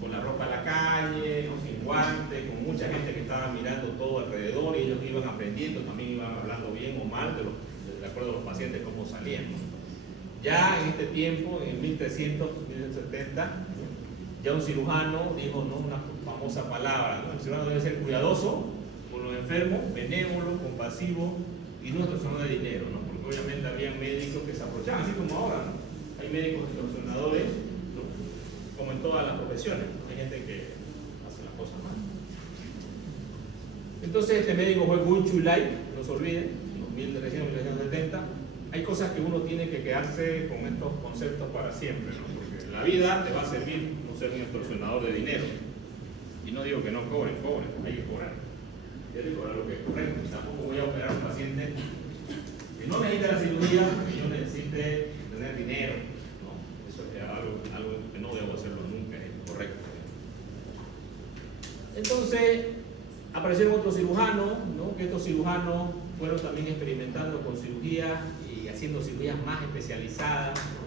con la ropa en la calle, ¿no?, sin guantes, con mucha gente que estaba mirando todo alrededor, y ellos iban aprendiendo, también iban hablando bien o mal de acuerdo a los pacientes cómo salían, ¿no? Ya en este tiempo, en 1300, 1770, ya un cirujano dijo, ¿no?, una famosa palabra, ¿no? El cirujano debe ser cuidadoso con los enfermos, benévolo, compasivo y no extorsionador de dinero, ¿no? Porque obviamente había médicos que se aprovechaban, así como ahora, ¿no? Hay médicos extorsionadores, ¿no?, como en todas las profesiones, ¿no? Hay gente que hace las cosas mal. Entonces este médico fue Wu Chulai, no se olviden, en 1300-1370. Hay cosas que uno tiene que quedarse con estos conceptos para siempre, ¿no? Porque la vida te va a servir no ser un extorsionador de dinero. Y no digo que no cobren, hay que cobrar. Hay que cobrar lo que es correcto. Tampoco voy a operar a un paciente que no necesita la cirugía porque yo necesite tener dinero, ¿no? Eso es algo que no debo hacerlo nunca, es correcto. Entonces aparecieron otros cirujanos, ¿no?, que estos cirujanos fueron también experimentando con cirugía y haciendo cirugías más especializadas, ¿no?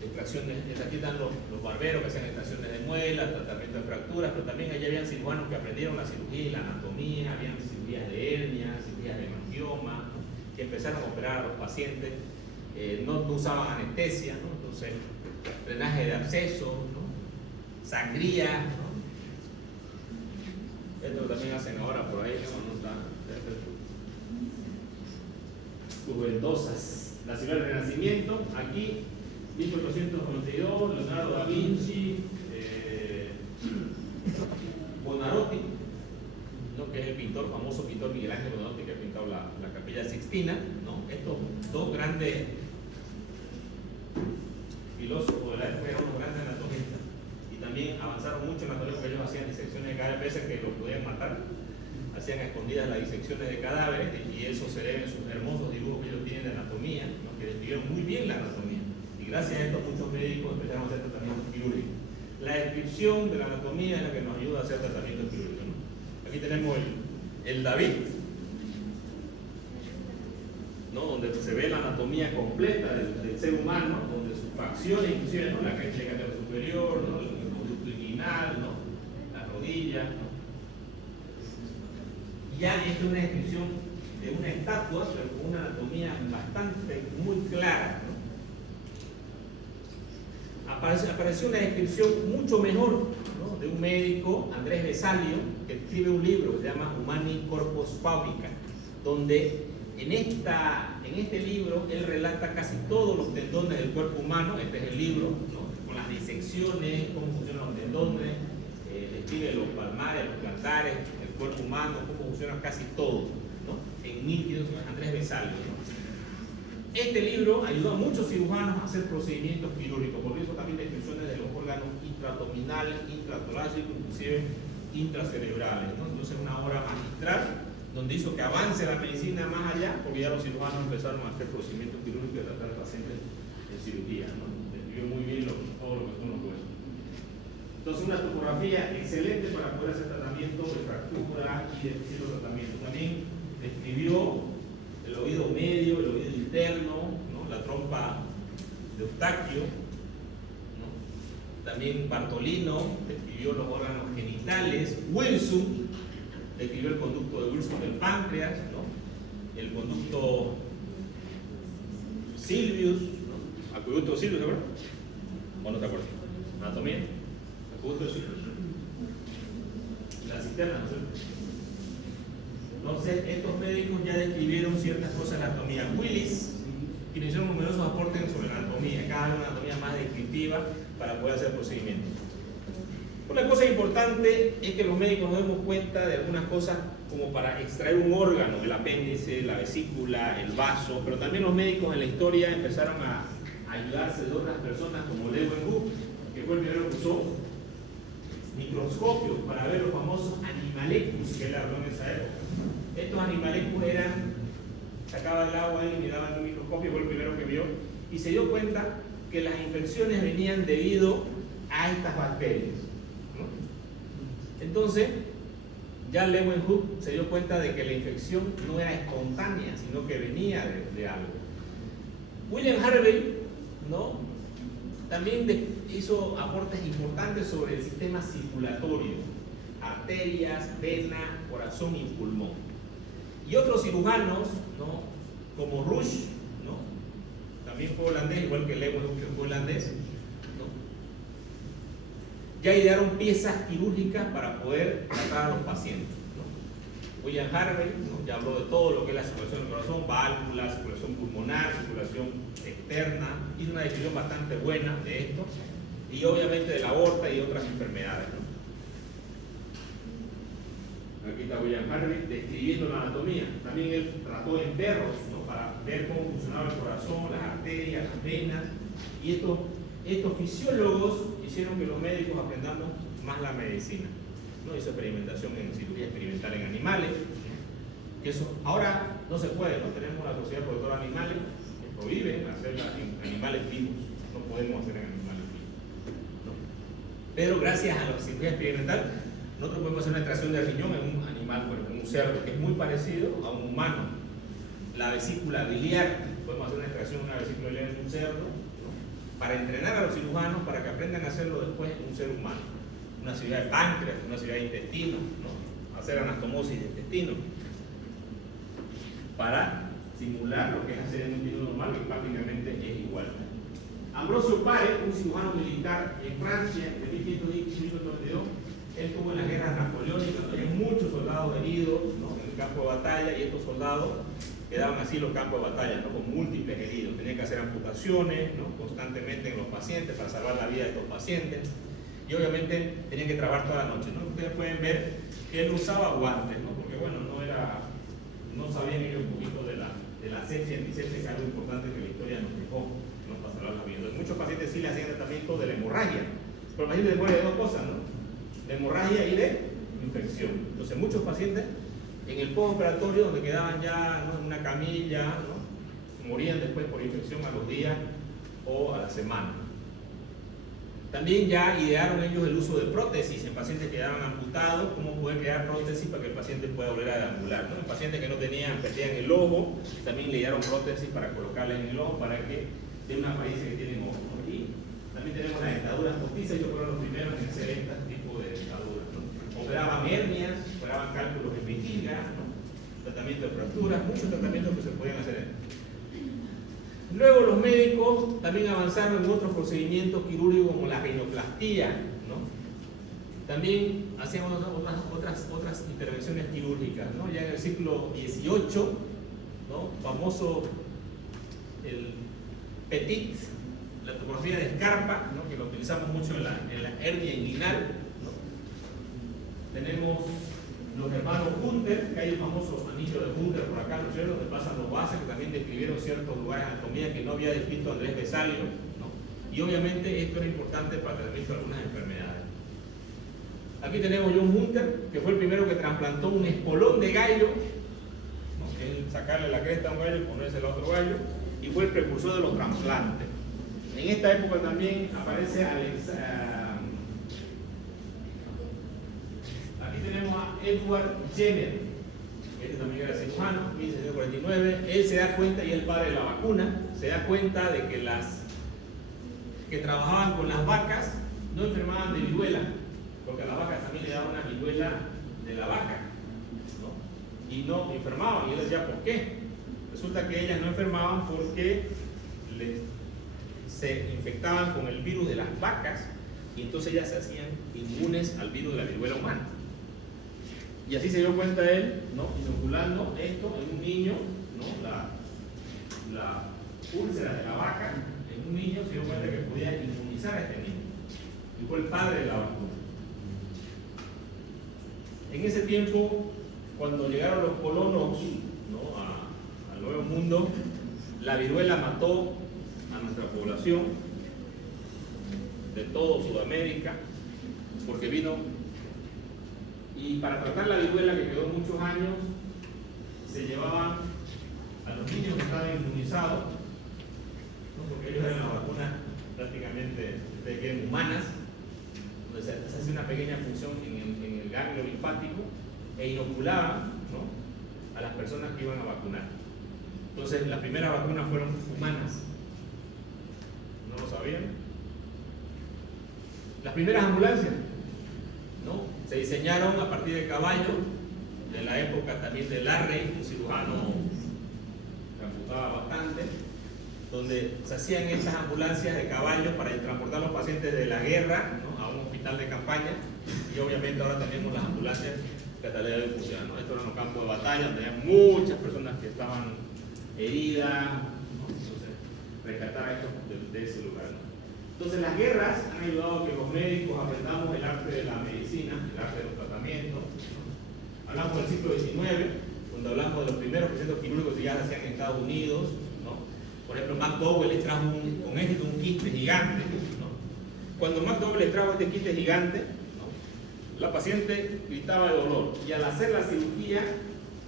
Extracciones, aquí están los barberos que hacían extracciones de muelas, tratamiento de fracturas, pero también allí habían cirujanos que aprendieron la cirugía y la anatomía, habían cirugías de hernia, cirugías de hemangioma, ¿no?, que empezaron a operar a los pacientes, no usaban anestesia, ¿no? Entonces, drenaje de abscesos, ¿no?, sangría, ¿no? Esto también hacen ahora por ahí, ¿no? Ventosas. La ciudad del Renacimiento, aquí 1492, Leonardo da Vinci, Buonarroti, ¿no?, que es el famoso pintor Miguel Ángel Buonarroti, que ha pintado la Capilla Sixtina, ¿no? Estos dos grandes filósofos de la época eran unos grandes anatomistas y también avanzaron mucho en la anatomía porque ellos hacían disecciones de cadáveres, veces que los podían matar, hacían a escondidas las disecciones de cadáveres, y eso se ve en sus hermosos dibujos que ellos tienen de anatomía, ¿no?, que describieron muy bien la anatomía. Y gracias a esto muchos médicos empezaron a hacer tratamientos quirúrgicos. La descripción de la anatomía es la que nos ayuda a hacer tratamientos quirúrgicos, ¿no? Aquí tenemos el David, ¿no?, donde se ve la anatomía completa del ser humano, donde sus facciones, inclusive, ¿no?, la cadera superior, ¿no?, el conducto inguinal, ¿no?, la rodilla, ¿no? Ya esta es una descripción de una estatua, pero con una anatomía bastante, muy clara, ¿no? Apareció una descripción mucho mejor, ¿no?, de un médico, Andrés Vesalio, que escribe un libro que se llama Humani Corpus Fabrica, donde en este libro él relata casi todos los tendones del cuerpo humano. Este es el libro, ¿no?, con las disecciones, cómo funcionan los tendones, describe los palmares, los plantares, el cuerpo humano, cómo funciona casi todo, ¿no?, en 1500, Andrés Vesalio, ¿no? Este libro ayudó a muchos cirujanos a hacer procedimientos quirúrgicos, porque hizo también descripciones de los órganos intraabdominales, intratorácicos, inclusive intracerebrales, ¿no? Entonces una obra magistral donde hizo que avance la medicina más allá, porque ya los cirujanos empezaron a hacer procedimientos quirúrgicos y a tratar pacientes en cirugía, ¿no? Describió muy bien todo lo que son una topografía excelente para poder hacer tratamiento de fractura y de cierto tratamiento. También describió el oído medio, el oído interno, ¿no? La trompa de Eustaquio, ¿no? También Bartolino describió los órganos genitales. Wilson describió el conducto de Wilson del páncreas, ¿no? El conducto Silvius, ¿no? Acueducto Silvius, ¿de acuerdo? ¿O no te acuerdas? Anatomía. Acueducto de Silvius. La cisterna, ¿no es cierto? Entonces, estos médicos ya describieron ciertas cosas de anatomía. Willis, quienes hicieron numerosos aportes sobre la anatomía, cada vez una anatomía más descriptiva para poder hacer procedimientos. Una cosa importante es que los médicos nos demos cuenta de algunas cosas como para extraer un órgano, el apéndice, la vesícula, el vaso, pero también los médicos en la historia empezaron a ayudarse de otras personas como Leeuwenhoek, que fue el primero que usó microscopios para ver los famosos animalecus que él habló en esa época. Estos animalecus eran, sacaba el agua y miraban en un microscopio, fue el primero que vio, y se dio cuenta que las infecciones venían debido a estas bacterias, ¿no? Entonces, ya Leeuwenhoek se dio cuenta de que la infección no era espontánea, sino que venía de algo. William Harvey, ¿no? También hizo aportes importantes sobre el sistema circulatorio, arterias, vena, corazón y pulmón. Y otros cirujanos, ¿no? Como Rush, ¿no? También fue holandés, igual que Leeuwenhoek, que fue holandés, ¿no? Ya idearon piezas quirúrgicas para poder tratar a los pacientes, ¿no? William Harvey, ¿no? Ya habló de todo lo que es la circulación del corazón, válvulas, circulación pulmonar, circulación externa, hizo una descripción bastante buena de esto, y obviamente de la aorta y otras enfermedades, ¿no? Aquí está William Harvey describiendo la anatomía. También él trató en perros, ¿no? Para ver cómo funcionaba el corazón, las arterias, las venas, y estos fisiólogos hicieron que los médicos aprendamos más la medicina, ¿no? Hizo experimentación en cirugía experimental en animales, que eso ahora no se puede, ¿no? Tenemos la Sociedad Protectora de Animales que prohíbe hacerla en animales vivos, no podemos hacer en animales vivos, ¿no? Pero gracias a la cirugía experimental nosotros podemos hacer una extracción de riñón en un animal, bueno, en un cerdo, que es muy parecido a un humano. La vesícula biliar, podemos hacer una extracción de una vesícula biliar en un cerdo, ¿no? Para entrenar a los cirujanos para que aprendan a hacerlo después en un ser humano. Una cirugía de páncreas, una cirugía de intestino, ¿no? Hacer anastomosis de intestino, para simular lo que es hacer en un intestino normal, que prácticamente es igual. Ambrosio Pare, un cirujano militar en Francia, de 1592, él estuvo en las guerras napoleónicas, había muchos soldados heridos, ¿no? En el campo de batalla, y estos soldados quedaban así en los campos de batalla, ¿no? Con múltiples heridos. Tenían que hacer amputaciones, ¿no? Constantemente en los pacientes para salvar la vida de estos pacientes, y obviamente tenían que trabajar toda la noche, ¿no? Ustedes pueden ver que él usaba guantes, ¿no? Porque bueno, no sabían ellos un poquito de la asepsia y antisepsia, que es algo importante que la historia nos dejó, ¿no? Para salvar la vida. Entonces, muchos pacientes sí le hacían tratamiento de la hemorragia, pero el paciente muere de dos cosas, ¿no? De hemorragia y de infección. Entonces muchos pacientes en el postoperatorio, donde quedaban ya, ¿no? En una camilla, ¿no? Morían después por infección a los días o a la semana. También ya idearon ellos el uso de prótesis en pacientes que quedaban amputados, cómo poder crear prótesis para que el paciente pueda volver a deambular, ¿no? En pacientes que no perdían el ojo, también le idearon prótesis para colocarles en el ojo para que de una apariencia que tienen ojo, ¿no? Y también tenemos las dentaduras postizas, ellos fueron los primeros en hacer este tipo de dentaduras, ¿no? Operaban hernias, operaban cálculos de vejiga, ¿no? Tratamiento de fracturas, muchos tratamientos que se podían hacer. Luego los médicos también avanzaron en otros procedimientos quirúrgicos como la rinoplastía, ¿no? También hacían otras intervenciones quirúrgicas, ¿no? Ya en el siglo XVIII, ¿no? Famoso el Petit, la topografía de Scarpa, ¿no? Que lo utilizamos mucho en la hernia inguinal, ¿no? Tenemos los hermanos Hunter, que hay el famoso anillo de Hunter por acá, ¿no es cierto?, donde pasan los vasos, que también describieron ciertos lugares de anatomía que no había descrito Andrés Vesalio, ¿no? Y obviamente esto era importante para el tratamiento de algunas enfermedades. Aquí tenemos John Hunter, que fue el primero que trasplantó un espolón de gallo, ¿no? Que es sacarle la cresta a un gallo y ponerse el otro gallo, y fue el precursor de los trasplantes. En esta época también aparece Aquí tenemos a Edward Jenner, este también era cirujano, 1649. Él se da cuenta, y el padre de la vacuna, se da cuenta de que las que trabajaban con las vacas no enfermaban de viruela, porque a las vacas también le daban una viruela de la vaca, ¿no? Y no enfermaban. Y él decía, ¿por qué? Resulta que ellas no enfermaban porque se infectaban con el virus de las vacas, y entonces ellas se hacían inmunes al virus de la viruela humana. Y así se dio cuenta él, ¿no? Inoculando esto en un niño, ¿no? La úlcera de la vaca en un niño, se dio cuenta que podía inmunizar a este niño. Y fue el padre de la vacuna. En ese tiempo, cuando llegaron los colonos, ¿no? al Nuevo Mundo, la viruela mató a nuestra población de todo Sudamérica, porque vino. Y para tratar la viruela, que quedó muchos años, se llevaban a los niños que estaban inmunizados, ¿no? Porque ellos eran las vacunas prácticamente humanas, donde se hace una pequeña función en el ganglio linfático, e inoculaban, ¿no? a las personas que iban a vacunar. Entonces, las primeras vacunas fueron humanas. ¿No lo sabían? Las primeras ambulancias, ¿no? Se diseñaron a partir de caballo, de la época también de Larrey, un cirujano que amputaba bastante, donde se hacían estas ambulancias de caballo para transportar a los pacientes de la guerra, ¿no? a un hospital de campaña. Y obviamente ahora tenemos las ambulancias Catalina de Fusión, ¿no? Esto era un campo de batalla donde había muchas personas que estaban heridas, ¿no? Entonces, rescatar a estos de ese lugar, ¿no? Entonces, las guerras han ayudado a que los médicos aprendamos el arte de la medicina, el arte de los tratamientos, ¿no? Hablamos del siglo XIX, donde hablamos de los primeros procesos quirúrgicos que ya se hacían en Estados Unidos, ¿no? Por ejemplo, McDowell les trajo un éxito, un quiste gigante, ¿no? Cuando McDowell les trajo este quiste gigante, la paciente gritaba de dolor, y al hacer la cirugía,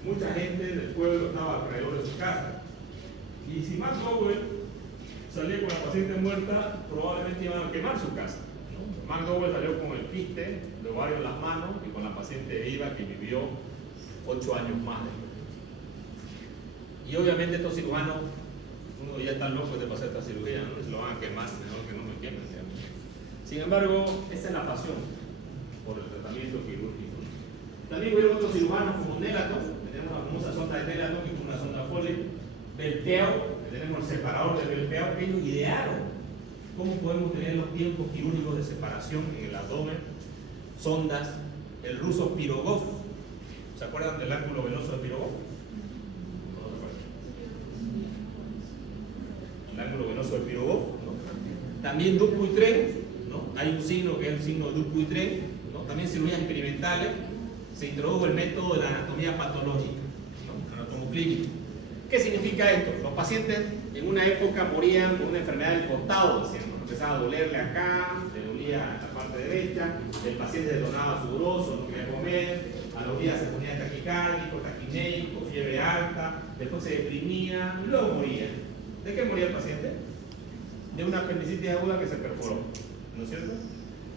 mucha gente del pueblo estaba alrededor de su casa. Y si McDowell salía con la paciente muerta, probablemente iban a quemar su casa, ¿no? McDowell salió con el quiste de ovario en las manos y con la paciente viva, que vivió 8 años más. Y obviamente estos cirujanos, uno ya está loco de pasar esta cirugía, ¿no? Se lo van a quemar, mejor que no me quemen, digamos. Sin embargo, esa es la pasión por el tratamiento quirúrgico. También hubo otros cirujanos como Nelaton, tenemos la famosa sonda de Nelaton, que es una sonda Foley, Belteo, que tenemos el separador de Belteo, que ellos idearon cómo podemos tener los tiempos quirúrgicos de separación en el abdomen, sondas, el ruso Pirogov. ¿Se acuerdan del ángulo venoso de Pirogov? El ángulo venoso de Pirogov, ¿no? También Dupuytren, ¿no? Hay un signo que es el signo de Dupuytren, ¿no? También cirugías experimentales, se introdujo el método de la anatomía patológica, ¿no? Anatomoclínico. ¿Qué significa esto? Los pacientes en una época morían por una enfermedad del costado, decían, ¿no? Empezaba a dolerle acá, le dolía la parte derecha, el paciente se tornaba sudoroso, no quería comer, a los días se ponía taquicárdico, taquineico, fiebre alta, después se deprimía, y luego moría. ¿De qué moría el paciente? De una apendicitis aguda que se perforó, ¿no es cierto?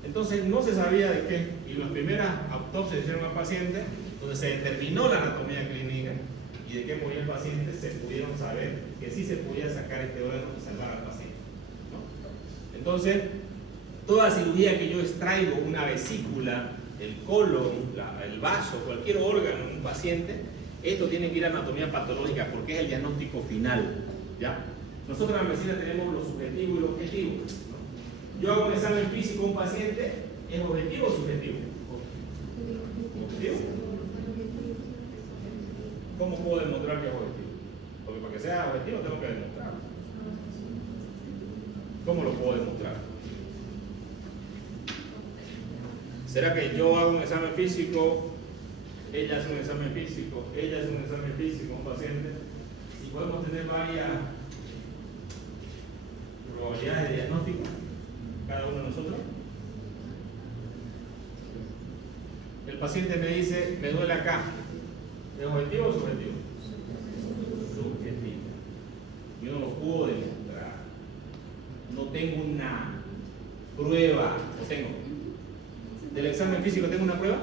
Entonces no se sabía de qué, y las primeras autopsias se hicieron al paciente, donde se determinó la anatomía clínica y de qué moría el paciente, se pudieron saber que sí se podía sacar este órgano y salvar al paciente, ¿no? Entonces, toda cirugía que yo extraigo, una vesícula, el colon, el vaso, cualquier órgano en un paciente, esto tiene que ir a anatomía patológica porque es el diagnóstico final, ¿ya? Nosotros en la medicina tenemos lo subjetivo y lo objetivo, ¿no? Yo hago un examen físico a un paciente, ¿es objetivo o subjetivo? ¿Objetivo? ¿Cómo puedo demostrar que es objetivo? Porque para que sea objetivo tengo que demostrarlo. ¿Cómo lo puedo demostrar? ¿Será que yo hago un examen físico, ella hace un examen físico, ella hace un examen físico a un paciente, y podemos tener varias probabilidades de diagnóstico, cada uno de nosotros? El paciente me dice, me duele acá. ¿Es objetivo o subjetivo? Subjetivo. Yo no lo puedo demostrar. No tengo una prueba. ¿O tengo? ¿Del examen físico tengo una prueba?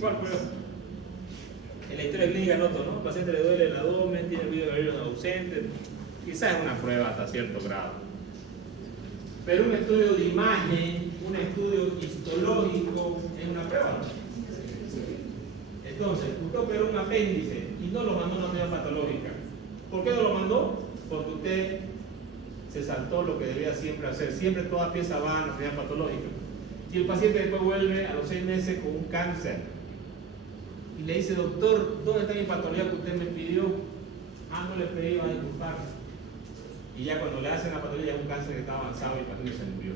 ¿Cuál prueba? En la historia clínica noto, ¿no? El paciente le duele el abdomen, tiene ruido de oídos ausente. Quizás es una prueba hasta cierto grado. Pero un estudio de imagen, un estudio histológico, ¿es una prueba? Entonces, usted operó un apéndice y no lo mandó a una unidad patológica. ¿Por qué no lo mandó? Porque usted se saltó lo que debía siempre hacer. Siempre toda pieza va a la unidad patológica. Y el paciente después vuelve a los 6 meses con un cáncer. Y le dice, doctor, ¿dónde está mi patología que usted me pidió? Ah, no le pedí, va a disculpar. Y ya cuando le hacen la patología es un cáncer que está avanzado y el paciente se murió.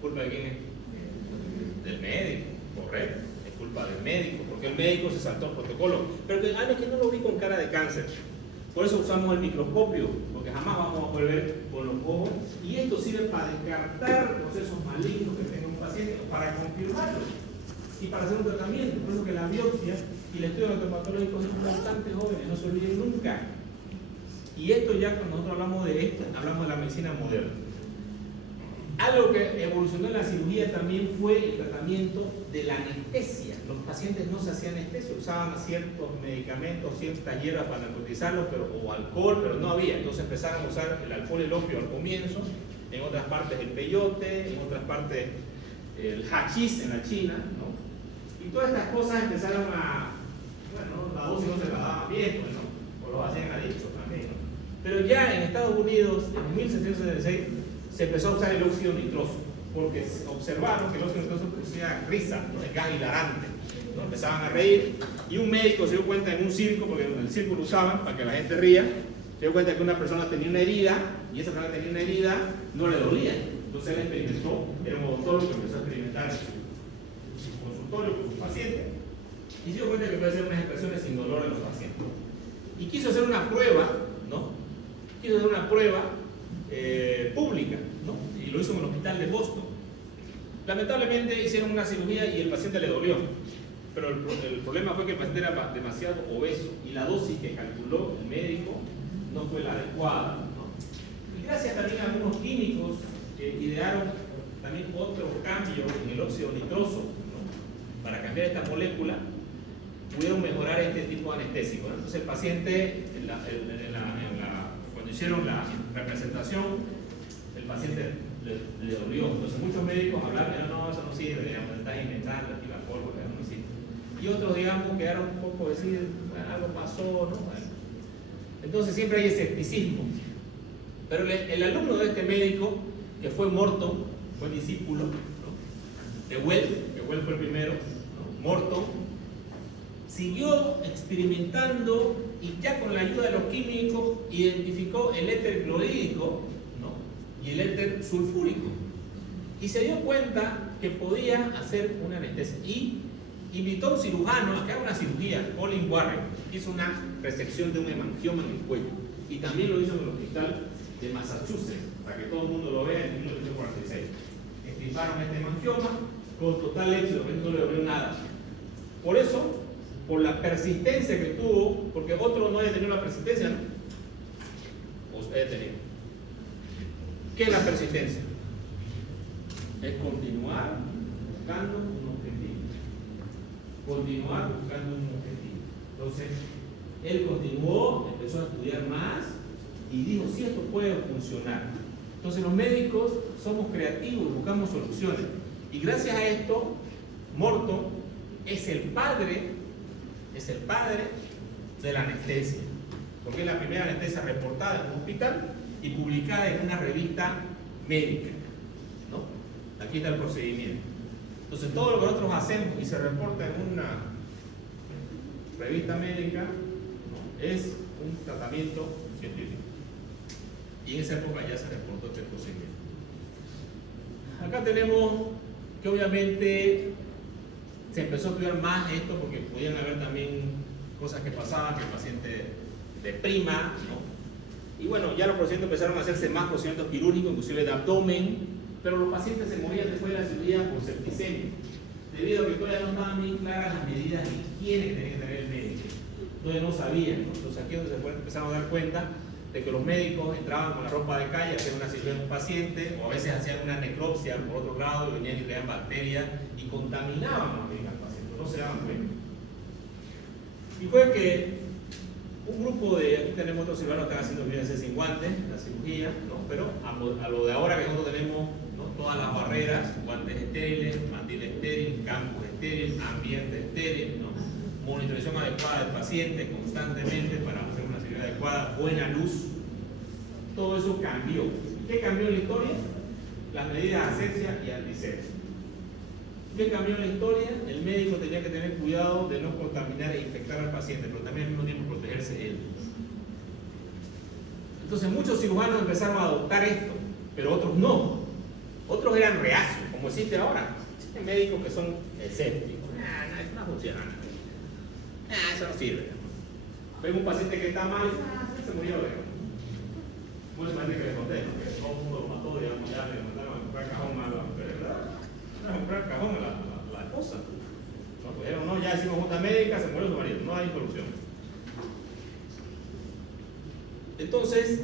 ¿Culpa de quién es? Del médico, correcto. Es culpa del médico, porque el médico se saltó el protocolo. Pero que, es que no lo vi con cara de cáncer. Por eso usamos el microscopio, porque jamás vamos a poder ver con los ojos. Y esto sirve para descartar procesos malignos que tenga un paciente, para confirmarlo y para hacer un tratamiento. Por eso que la biopsia y el estudio patológico son importantes, jóvenes, no se olviden nunca. Y esto ya cuando nosotros hablamos de esto, hablamos de la medicina moderna. Algo que evolucionó en la cirugía también fue el tratamiento de la anestesia. Los pacientes no se hacían anestesia, usaban ciertos medicamentos, ciertas hierbas para narcotizarlos, o alcohol, pero no había. Entonces empezaron a usar el alcohol y el opio al comienzo, en otras partes el peyote, en otras partes el hachís en la China, ¿no? Y todas estas cosas empezaron a, bueno, la dosis no se la daban bien, pues, ¿no? O lo hacían adictos también, ¿no? Pero ya en Estados Unidos, en 1776, se empezó a usar el óxido nitroso, porque observaron que el óxido nitroso producía risa, ¿no? El gas hilarante, ¿no? Empezaban a reír, y un médico se dio cuenta en un circo, porque en el circo lo usaban para que la gente ría, se dio cuenta que una persona tenía una herida, y esa persona tenía una herida, no le dolía. Entonces él experimentó, era un odontólogo que empezó a experimentar en su consultorio con sus pacientes, y se dio cuenta que puede hacer unas expresiones sin dolor en los pacientes. Y quiso hacer una prueba, ¿no? Quiso hacer una prueba pública, ¿no? Y lo hizo en el hospital de Boston. Lamentablemente hicieron una cirugía y el paciente le dolió, pero el problema fue que el paciente era demasiado obeso y la dosis que calculó el médico no fue la adecuada, ¿no? Y gracias también a algunos químicos que idearon también otro cambio en el óxido nitroso, ¿no? Para cambiar esta molécula, pudieron mejorar este tipo de anestésico, ¿no? Entonces el paciente, cuando hicieron la representación, el paciente le dolió. Entonces muchos médicos hablaron, no, eso no sirve, digamos, estás inventando aquí la pólvora, no sirve. Y otros, digamos, quedaron un poco decir, bueno, algo pasó, ¿no? Bueno. Entonces siempre hay escepticismo. Pero el alumno de este médico, que fue Morton, fue discípulo, ¿no? de Wells, que Wells fue el primero, ¿no? Morton, siguió experimentando y ya con la ayuda de los químicos identificó el éter clorhídrico, ¿no? y el éter sulfúrico. Y se dio cuenta que podía hacer una anestesia. Y invitó a un cirujano a que haga una cirugía, Colin Warren, hizo una resección de un hemangioma en el cuello. Y también lo hizo en el hospital de Massachusetts, para que todo el mundo lo vea en 1946. Extirparon este hemangioma con total éxito, que no le dolió nada. Por eso, por la persistencia que tuvo, porque otro no haya tenido la persistencia, ¿no? O haya tenido. ¿Qué es la persistencia? Es continuar buscando un objetivo. Continuar buscando un objetivo. Entonces, él continuó, empezó a estudiar más y dijo, sí, esto puede funcionar. Entonces los médicos somos creativos, buscamos soluciones. Y gracias a esto, Morton es el padre de la anestesia. Porque es la primera anestesia reportada en un hospital y publicada en una revista médica, ¿no? Aquí está el procedimiento. Entonces todo lo que nosotros hacemos y se reporta en una revista médica, ¿no? es un tratamiento científico. Y en esa época ya se reportó este procedimiento. Acá tenemos que obviamente se empezó a estudiar más esto porque podían haber también cosas que pasaban, que el paciente deprima, ¿no? Y bueno, ya los procedimientos empezaron a hacerse más procedimientos quirúrgicos, inclusive de abdomen, pero los pacientes se morían después de la cirugía por septicemia, debido a que todavía no estaban bien claras las medidas de higiene que tenía que tener el médico. Todavía no sabían, ¿no? Entonces aquí es donde se empezaron a dar cuenta de que los médicos entraban con la ropa de calle a hacer una cirugía de un paciente, o a veces hacían una necropsia por otro lado, y venían y traían bacterias y contaminaban más bien al paciente. no se daban cuenta. Y fue que un grupo de, aquí tenemos otros cirujanos que están haciendo cirugía sin guantes, la cirugía, ¿no? Pero a lo de ahora que nosotros tenemos, ¿no?, todas las barreras, guantes estériles, mandil estéril, campos estéril, ambiente estéril, ¿no?, monitorización adecuada del paciente constantemente para hacer una cirugía adecuada, buena luz, todo eso cambió. ¿Qué cambió en la historia? Las medidas de asepsia y antisepsia. ¿Qué cambió en la historia? El médico tenía que tener cuidado de no contaminar e infectar al paciente, pero también al mismo tiempo protegerse él. Entonces muchos cirujanos empezaron a adoptar esto, pero otros no. Otros eran reacios, como existe ahora. Existen médicos que son escépticos. Eso no funciona. Eso no sirve. Ven un paciente que está mal, se murió de muy paciente que le conté, ¿no?, que todo el mundo lo mató, digamos, ya le mandaron a comprar cajón malo, pero ¿verdad? A comprar cajón a la esposa. No, pues no, ya hicimos junta médica, se murió su marido, no hay solución. Entonces,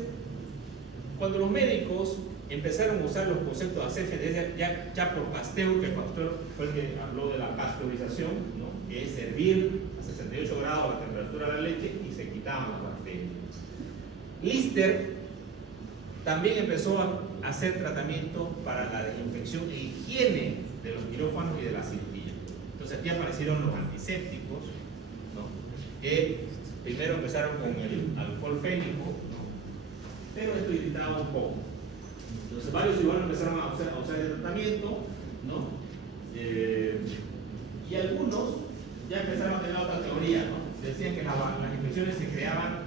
cuando los médicos empezaron a usar los conceptos de asepsia, ya por Pasteur, que Pasteur fue el que habló de la pasteurización, ¿no?, que es hervir a 68 grados a temperatura la leche y se quitaban las bacterias. Lister también empezó a hacer tratamiento para la desinfección e higiene de los quirófanos y de la cirugía. Entonces aquí aparecieron los antisépticos, ¿no?, que primero empezaron con el alcohol fénico, ¿no?, pero esto irritaba un poco. Entonces varios cirujanos empezaron a usar el tratamiento, ¿no?, y algunos ya empezaron a tener otra teoría, ¿no? Decían que las infecciones se creaban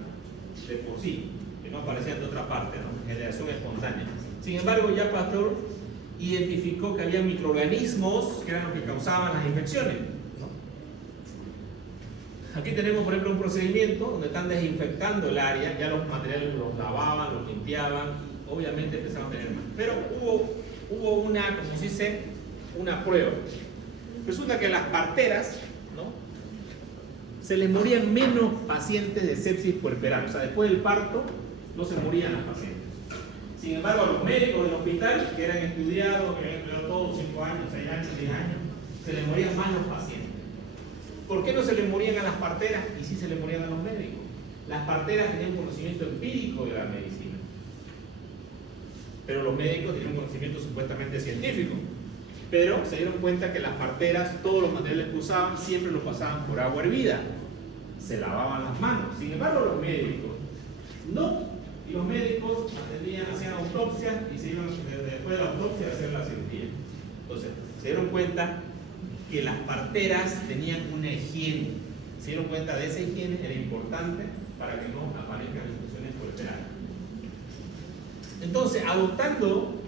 de por sí, que no aparecían de otra parte, ¿no?, generación espontánea. Sin embargo, ya Pasteur identificó que había microorganismos que eran los que causaban las infecciones, ¿no? Aquí tenemos, por ejemplo, un procedimiento donde están desinfectando el área, ya los materiales los lavaban, los limpiaban, obviamente empezaron a tener más. Pero hubo una, como se dice, una prueba. Resulta que las parteras, ¿no?, se les morían menos pacientes de sepsis puerperal, o sea, después del parto no se morían las pacientes. Sin embargo, a los médicos del hospital, que eran estudiados, que habían estudiado todos 5 años, 6 años, 10 años, se les morían más los pacientes. ¿Por qué no se les morían a las parteras y sí se les morían a los médicos? Las parteras tenían conocimiento empírico de la medicina, pero los médicos tenían un conocimiento supuestamente científico. Pero se dieron cuenta que las parteras, todos los materiales que usaban, siempre los pasaban por agua hervida, se lavaban las manos. Sin embargo, los médicos no. Y los médicos hacían autopsias y se iban después de la autopsia a hacer la cirugía. Entonces, se dieron cuenta que las parteras tenían una higiene. Se dieron cuenta de esa higiene, era importante para que no aparezcan infecciones puerperales. Entonces, adoptando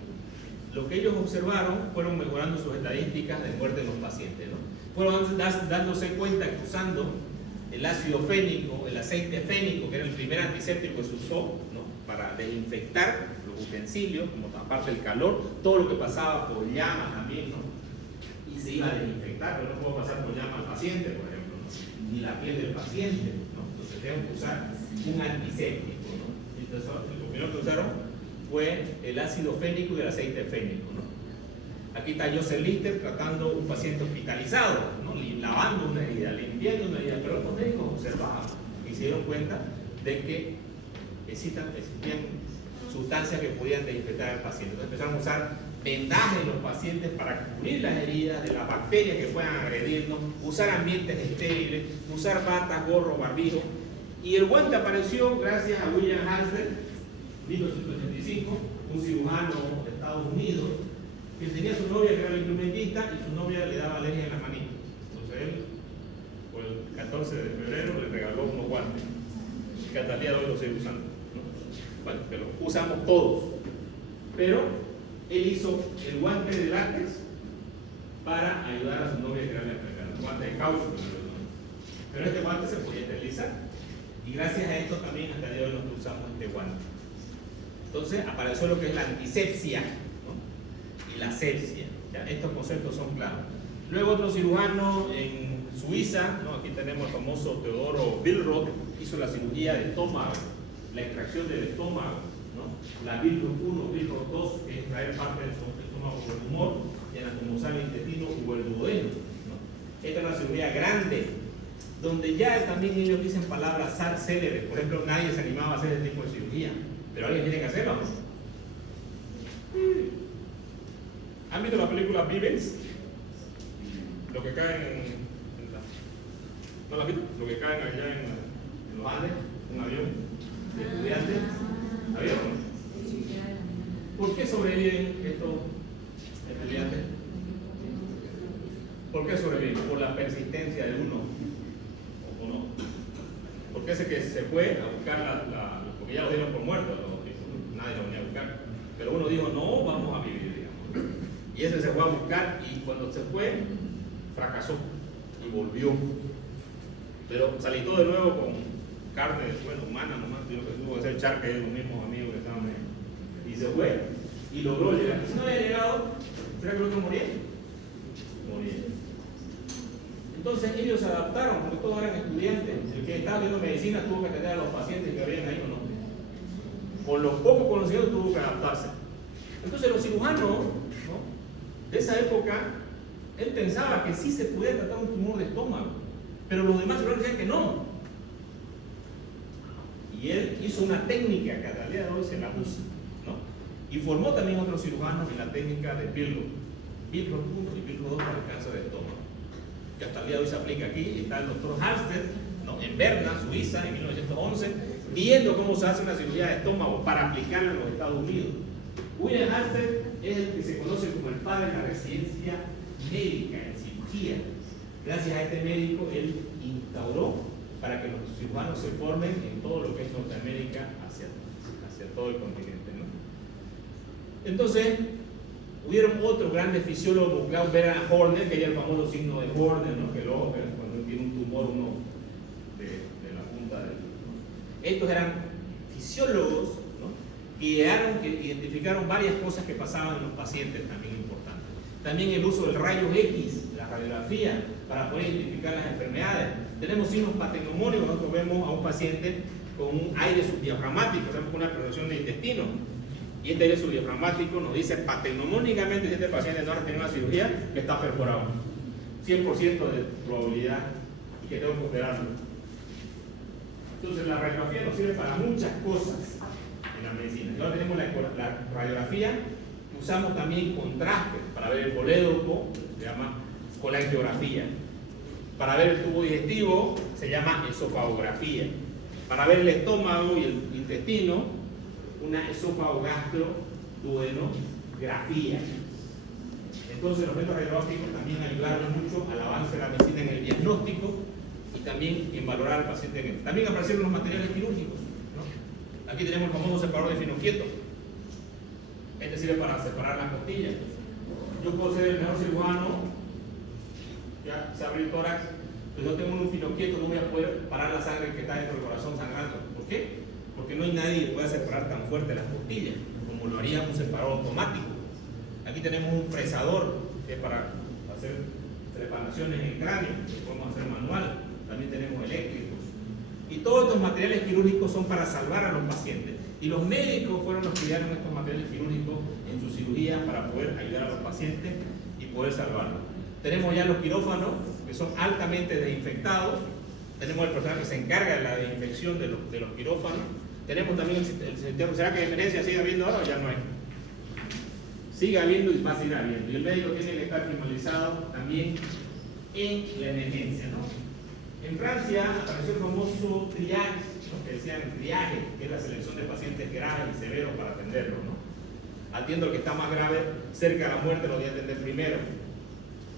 lo que ellos observaron, fueron mejorando sus estadísticas de muerte de los pacientes, ¿no? Fueron dándose cuenta que usando el ácido fénico, el aceite fénico, que era el primer antiséptico que se usó, ¿no?, para desinfectar los utensilios, como aparte del calor, todo lo que pasaba por llama también, ¿no?, y se iba a desinfectar, pero no puedo pasar por llama al paciente, por ejemplo, ¿no?, ni la piel del paciente, ¿no? Entonces tengo que usar un antiséptico, ¿no? Entonces, lo primero que usaron fue el ácido fénico y el aceite fénico, ¿no? Aquí está Joseph Lister tratando un paciente hospitalizado, ¿no?, lavando una herida, limpiando una herida, pero los médicos observaban y se dieron cuenta de que existían sustancias que podían desinfectar al paciente. Entonces empezaron a usar vendajes en los pacientes para cubrir las heridas de las bacterias que puedan agredirnos, usar ambientes estériles, usar batas, gorro, barbijo. Y el guante apareció gracias a William Hansel, 1985, un cirujano de Estados Unidos, que tenía su novia que era la instrumentista y su novia le daba alergia en las manitas. Entonces él, por el 14 de febrero, le regaló unos guantes, que hasta el día de hoy los sigue usando, ¿no? Bueno, que los usamos todos. Pero él hizo el guante de látex para ayudar a su novia que era la enfermedad, un guante de caucho. Pero este guante se podía esterilizar. Y gracias a esto también hasta el día de hoy nosotros usamos este guante. Entonces apareció lo que es la antisepsia, ¿no?, y la sepsia. ¿Ya? Estos conceptos son claros. Luego otro cirujano en Suiza, ¿no?, aquí tenemos el famoso Teodoro Billroth, hizo la cirugía de estómago, la extracción del estómago, ¿no?, la Billroth 1, Billroth 2, que es extraer parte del estómago por el humor, y anatomizar el intestino o el duodeno, ¿no? Esta es una cirugía grande, donde ya también ellos dicen palabras célebres. Por ejemplo, nadie se animaba a hacer este tipo de cirugía, pero alguien tiene que hacerlo, ¿no? ¿Han visto la película Vivens? Lo que caen ¿no la han visto? Lo que caen allá en los Andes, un avión de estudiantes. ¿Avión? ¿Por qué sobreviven estos estudiantes? ¿Por qué sobreviven? Por la persistencia de uno, ¿o no? Porque ese que se fue a buscar porque ya lo dieron por muerto, nadie lo venía a buscar, pero uno dijo, no, vamos a vivir, digamos. Y ese se fue a buscar y cuando se fue, fracasó y volvió. Pero salí todo de nuevo con carne, bueno, humana nomás, tuvo que ser charque de los mismos amigos que estaban ahí. Y se fue y logró llegar. Si no había llegado, ¿será que el otro moría? Moría. Entonces ellos se adaptaron, porque todos eran estudiantes. El que estaba viendo medicina tuvo que atender a los pacientes que habían ahí o no. Con los pocos conocidos tuvo que adaptarse. Entonces los cirujanos, ¿no?, de esa época, él pensaba que sí se podía tratar un tumor de estómago, pero los demás cirujanos decían que no. Y él hizo una técnica que hasta el día de hoy se la usa, ¿no? Y formó también otros cirujanos en la técnica de Pirlo 1 y Pirlo 2 para el cáncer de estómago, que hasta el día de hoy se aplica aquí. Está el doctor Halsted, ¿no?, en Berna, Suiza, en 1911, viendo cómo se hace una cirugía de estómago para aplicarla en los Estados Unidos. William Halsted es el que se conoce como el padre de la residencia médica en cirugía. Gracias a este médico, él instauró para que los cirujanos se formen en todo lo que es Norteamérica hacia todo el continente, ¿no? Entonces, hubieron otros grandes fisiólogos, Klaus Bernhard Horner, que era el famoso signo de Horner, ¿no?, que luego cuando tiene un tumor uno de la punta del, ¿no? Estos eran fisiólogos, ¿no?, que identificaron varias cosas que pasaban en los pacientes también importantes. También el uso del rayo X, la radiografía, para poder identificar las enfermedades. Tenemos signos patognomónicos. Nosotros vemos a un paciente con un aire subdiafragmático, o sea, con una perforación de intestino. Y este aire subdiafragmático nos dice patognomónicamente si este paciente no ha tenido una cirugía, que está perforado. 100% de probabilidad y que tengo que operarlo. Entonces la radiografía nos sirve para muchas cosas en la medicina. Y ahora tenemos la radiografía, usamos también contrastes para ver el colédoco, se llama colangiografía. Para ver el tubo digestivo se llama esofagografía. Para ver el estómago y el intestino, una esófago-gastro-duodenografía. Entonces los métodos radiográficos también ayudaron mucho al avance de la medicina en el diagnóstico y también en valorar al paciente. También aparecieron los materiales quirúrgicos, ¿no? Aquí tenemos el famoso separador de finoquieto. Este sirve para separar las costillas. Yo puedo ser el mejor cirujano, ya se abre el tórax, pero yo tengo un finoquieto, no voy a poder parar la sangre que está dentro del corazón sangrando. ¿Por qué? Porque no hay nadie que pueda separar tan fuerte las costillas como lo haría un separador automático. Aquí tenemos un fresador que es para hacer trepanaciones en el cráneo, que podemos hacer manual. También tenemos eléctricos. Y todos estos materiales quirúrgicos son para salvar a los pacientes. Y los médicos fueron los que crearon estos materiales quirúrgicos en su cirugía para poder ayudar a los pacientes y poder salvarlos. Tenemos ya los quirófanos, que son altamente desinfectados. Tenemos el personal que se encarga de la desinfección de los quirófanos. Tenemos también el sistema. ¿Será que de emergencia sigue habiendo ahora o ya no hay? Sigue habiendo y va a seguir habiendo. Y el médico tiene que estar finalizado también en la emergencia, ¿no? En Francia apareció el famoso triage, ¿no?, que decían triaje, que es la selección de pacientes graves y severos para atenderlos, ¿no? Atiendo al que está más grave, cerca de la muerte, lo voy a atender primero.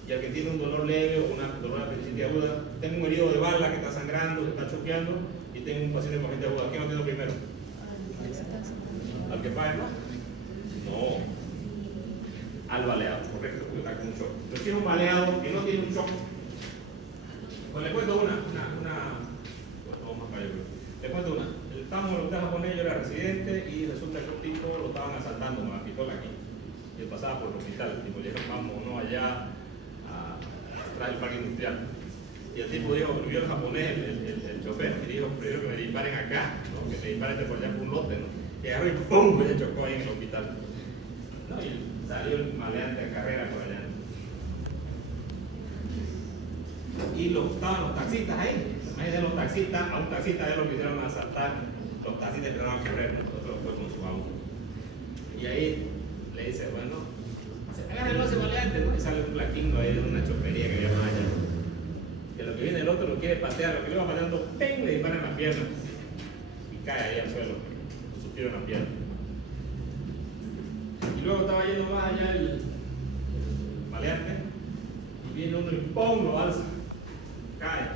Y al que tiene un dolor leve o una dolor de apendicitis aguda, tengo un herido de bala que está sangrando, que está choqueando, y tengo un paciente con apendicitis aguda. ¿A quién atiendo primero? ¿Al que pague más? No. Al baleado, correcto, porque está con un shock. Pero si es un baleado que no tiene un shock, pues le cuento una. Le cuento una. Estábamos en el hotel japonés, yo era residente y resulta que un tipo lo estaban asaltando con la pistola aquí. Y él pasaba por el hospital. El tipo le dijo, vamos, no allá atrás del parque industrial. Y el tipo dijo, vio el japonés, el chofer, y dijo, prefiero que me disparen acá, ¿no?, que me disparen por allá por un lote, ¿no? Y agarró y ¡pum!, se chocó ahí en el hospital. ¿No? Y salió el maleante a carrera por allá. y estaban los taxistas ahí. Imagínense los taxistas, a un taxista ya lo quisieron asaltar, los taxistas empezaron a correr, otro fue con su auto. Y ahí le dice, bueno, agárrenlo a ese maleante, ¿no? Y sale un flaquingo ahí de una chopería que había más allá. Que lo que viene el otro lo quiere patear, lo que le va pateando, ¡ping!, le disparan las piernas. Y cae ahí al suelo, con su tiro en la pierna. Y luego estaba yendo más allá el maleante, y viene uno y ¡pum!, lo alza. Cae.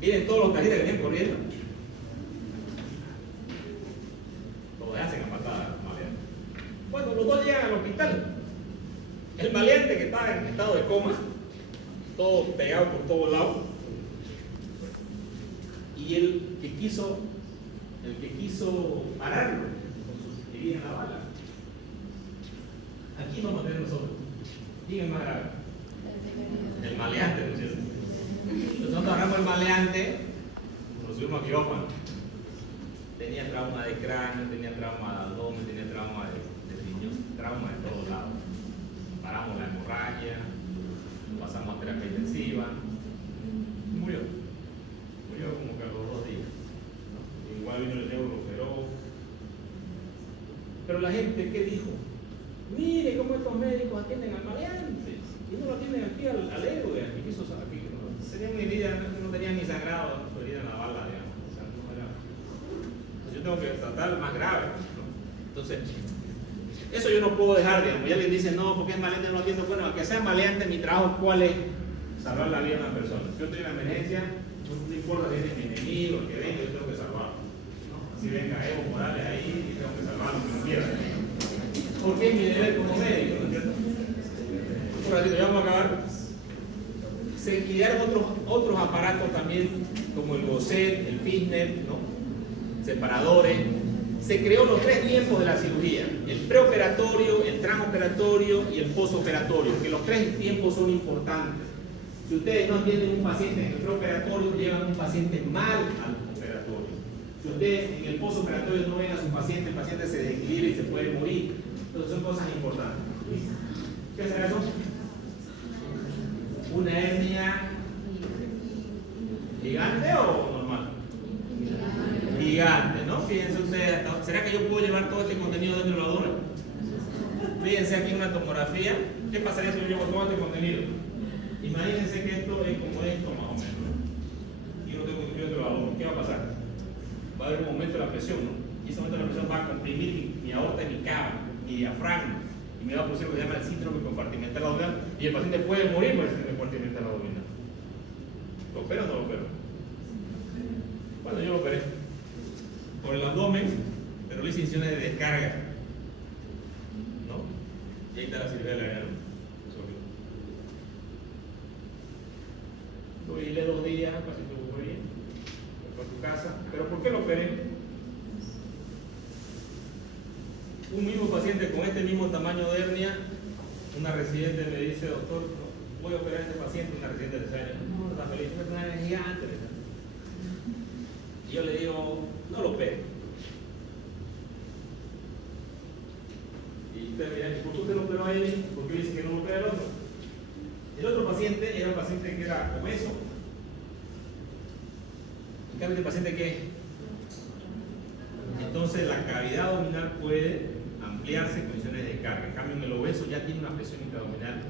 Vienen todos los taxistas que vienen corriendo. Todos hacen a patada, maleante. Bueno, los dos llegan al hospital. El maleante que estaba en estado de coma, todo pegado por todos lados, y el que quiso pararlo con sus heridas en la bala. Aquí vamos a tener nosotros. ¿Quién es más grave? El maleante, ¿no es cierto? Entonces nosotros agarramos el maleante, nos subimos a quirófano. Tenía trauma de cráneo, tenía trauma de abdomen, tenía trauma de riñón, trauma de todos lados. Paramos la hemorragia, pasamos a terapia intensiva, murió como que a los 2 días, ¿no? Igual vino el neuro, pero la gente, ¿qué dijo? Mire cómo estos médicos atienden al maleante y no lo atienden aquí al héroe, aquí quiso aquí, ¿no? Sería una herida, no tenía ni sangrado, su herida en la bala, digamos, o sea, no era. Entonces yo tengo que tratar más grave, ¿no? Entonces eso yo no puedo dejar, digamos. Y alguien dice, no, porque es maleante, no lo atiendo. Bueno, aunque sea maleante, mi trabajo, ¿cuál es? Salvar la vida de una persona. Yo estoy en la emergencia, no importa si es mi enemigo, el que venga, yo tengo que salvarlo, ¿no? Así venga Evo Morales ahí y tengo que salvarlo, que no quiera. Porque es mi deber como médico, ¿no es cierto? Un ratito, ya vamos a acabar. Se idearon otros aparatos también, como el GOSET, el FISNET, ¿no? Separadores. Se creó los 3 tiempos de la cirugía: el preoperatorio, el transoperatorio y el posoperatorio, que los 3 tiempos son importantes. Si ustedes no tienen un paciente en el preoperatorio, llevan un paciente mal al operatorio. Si ustedes en el posoperatorio no ven a su paciente, el paciente se desequilibra y se puede morir. Entonces son cosas importantes. ¿Qué será eso? ¿Una hernia gigante o normal? Gigante, ¿no? Fíjense ustedes, ¿será que yo puedo llevar todo este contenido dentro de la abdomen? Fíjense aquí una tomografía. ¿Qué pasaría si yo llevo todo este contenido? Imagínense que esto es como esto más o menos, ¿no? Y yo no tengo contenido dentro de la abdomen. ¿Qué va a pasar? Va a haber un aumento de la presión, ¿no? Y ese aumento de la presión va a comprimir mi aorta y mi cava, mi diafragma, y me va a producir lo que se llama el síndrome compartimental abdominal, y el paciente puede morir por el síndrome compartimental abdominal. ¿Lo opero o no lo opero? Bueno, yo lo operé por el abdomen, pero le hice incisiones de descarga, ¿no? Y ahí está la cirugía de la hernia. Lo vigilé 2 días, el paciente muy bien, fue a su casa. ¿Pero por qué lo operé? Un mismo paciente con este mismo tamaño de hernia, una residente me dice, doctor, voy a operar a este paciente, una residente de 3 años. No, está feliz, es una hernia gigante. Y yo le digo, no lo opere. Y usted me dirá, ¿por qué usted lo operó a él? ¿Por qué dice que no lo opera al otro? El otro paciente era un paciente que era obeso. En cambio, este paciente que entonces la cavidad abdominal puede ampliarse en condiciones de carga. En cambio, en el obeso ya tiene una presión intraabdominal.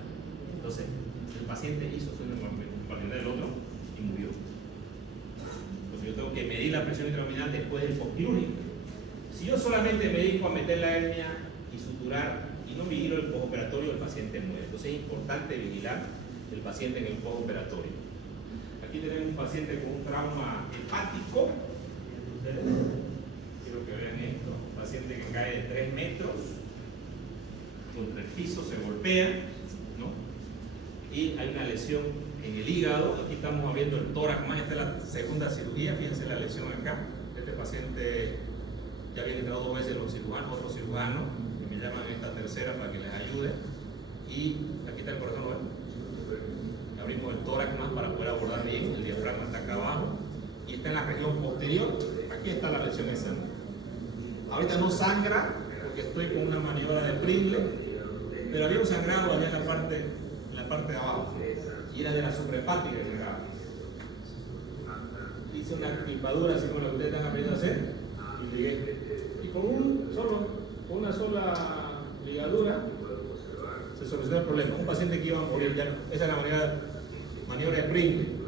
Entonces, el paciente hizo su compartimental del otro y murió. Entonces, yo tengo que medir la presión intraabdominal después del postquirúrgico. Si yo solamente me dedico a meter la hernia y suturar y no vigilo el postoperatorio, el paciente muere. Entonces, es importante vigilar el paciente en el postoperatorio. Aquí tenemos un paciente con un trauma hepático. Quiero que vean esto. Un paciente que cae de 3 metros contra el piso, se golpea, ¿no? Y hay una lesión en el hígado. Aquí estamos viendo el tórax más. Esta es la segunda cirugía. Fíjense la lesión acá. Este paciente ya viene entrado 2 veces los cirujanos, otros cirujanos que me llaman esta tercera para que les ayude. Y aquí está el corazón, ¿no? Abrimos el tórax más para poder abordar bien, el diafragma está acá abajo y está en la región posterior. Aquí está la lesión esa. Ahorita no sangra porque estoy con una maniobra de Pringle, pero había un sangrado allá en la parte de abajo y era de la suprahepática que sangraba. hice una clipadura así como la que ustedes están aprendiendo a hacer y ligué. Y con una sola ligadura se solucionó el problema. Un paciente que iba a morir, ya no. Esa es la maniobra de Pringle.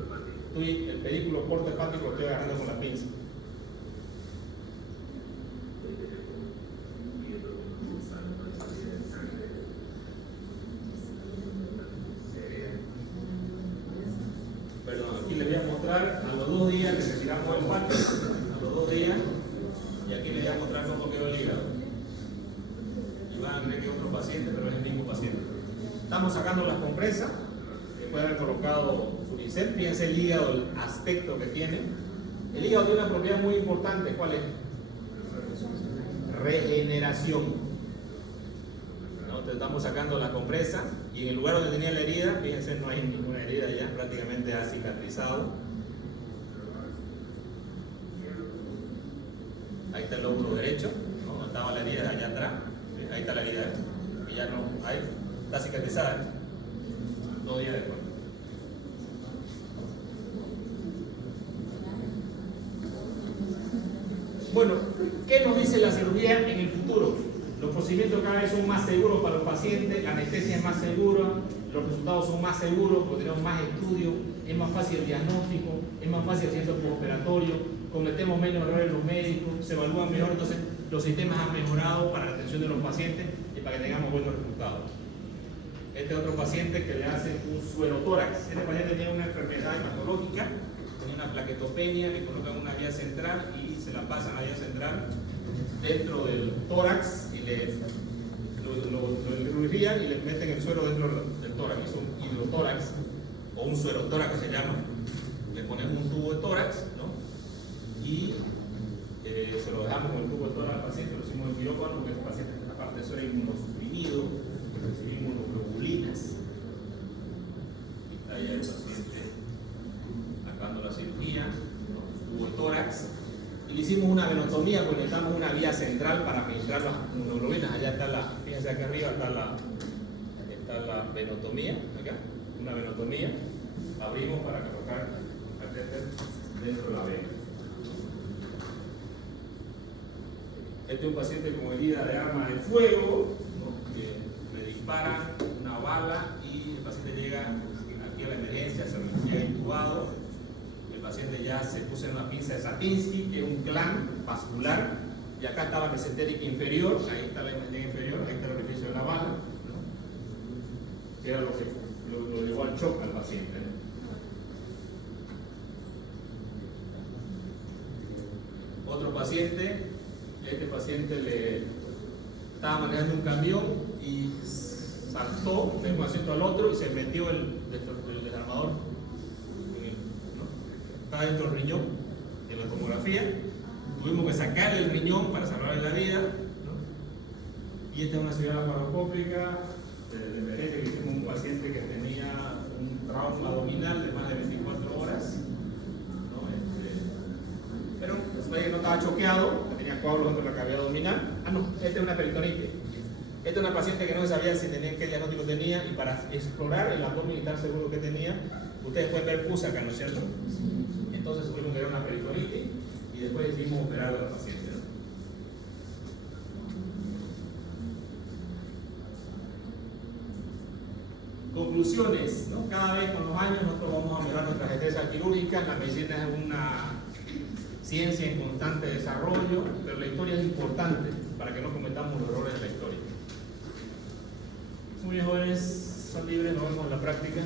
El pedículo porto hepático lo estoy agarrando con la pinza. Perdón, aquí les voy a mostrar a los 2 días que retiramos el patio, a los 2 días, y aquí les voy a mostrar cómo quedó el hígado. Y van a creer que es otro paciente, pero es el mismo paciente. Estamos sacando las compresas, después de haber colocado Furicel. Fíjense el hígado, el aspecto que tiene. El hígado tiene una propiedad muy importante, ¿cuál es? Regeneración. ¿No? Entonces estamos sacando la compresa y en el lugar donde tenía la herida, fíjense, no hay ninguna herida ya, prácticamente ha cicatrizado. Ahí está el lóbulo derecho, ¿no? Donde estaba la herida allá atrás. Ahí está la herida, y ya no, ahí está cicatrizada, 2 días después. Bueno, ¿qué nos dice la cirugía en el futuro? Los procedimientos cada vez son más seguros para los pacientes, la anestesia es más segura, los resultados son más seguros porque tenemos más estudios, es más fácil el diagnóstico, es más fácil el centro postoperatorio, cometemos menos errores los médicos, se evalúan mejor, entonces los sistemas han mejorado para la atención de los pacientes y para que tengamos buenos resultados. Este otro paciente que le hace un suerotórax. Este paciente tiene una enfermedad hematológica, tiene una plaquetopenia, le colocan una vía central y se la pasan a la vía central dentro del tórax y lo irrigan y le meten el suero dentro del tórax. Es un hidrotórax o un suerotórax se llama. Le ponemos un tubo de tórax, ¿no? Y se lo dejamos con el tubo de tórax al paciente, lo hicimos en quirófano porque el paciente, aparte de eso, era inmunosuprimido, recibimos inmunoglobulinas. Ahí el paciente acabando la cirugía, ¿no? Tubo de tórax. Y le hicimos una venotomía, conectamos una vía central para administrar las inmunoglobulinas. Allá está fíjense acá arriba está la venotomía, acá, una venotomía. Abrimos para colocar el catéter dentro de la vena. Este es un paciente con herida de arma de fuego, ¿no? Que le disparan una bala y el paciente llega aquí a la emergencia, se llega intubado. El paciente ya se puso en una pinza de Satinsky, que es un clan vascular, y acá está la mesentérica inferior, ahí está la mesentérica inferior, ahí está el orificio de la bala, ¿no? Que era lo que lo llevó al shock al paciente, ¿no? Otro paciente, este paciente le estaba manejando un camión y saltó de un asiento al otro y se metió el desarmador, ¿no? Está dentro del riñón, en la tomografía. Tuvimos que sacarle el riñón para salvarle la vida, ¿no? Y esta es una cirugía laparoscópica de emergencia que hicimos un paciente que tenía un trauma abdominal de más de 24 horas, ¿no? Pero después de que no estaba choqueado, que tenía coágulos dentro de la cavidad abdominal. Ah, no, esta es una peritonitis. Esta es una paciente que no sabía si tenía, qué diagnóstico tenía, y para explorar el abdomen y estar seguro que tenía, ustedes pueden ver pus acá, ¿no es cierto? Entonces tuvimos que ver una peritonitis y después decidimos operar a la paciente, ¿no? Conclusiones, ¿no? Cada vez con los años nosotros vamos a mejorar nuestras destrezas quirúrgicas. La medicina es una ciencia en constante desarrollo, pero la historia es importante para que no cometamos los errores de la historia. Muy bien, jóvenes, son libres, nos vemos en la práctica.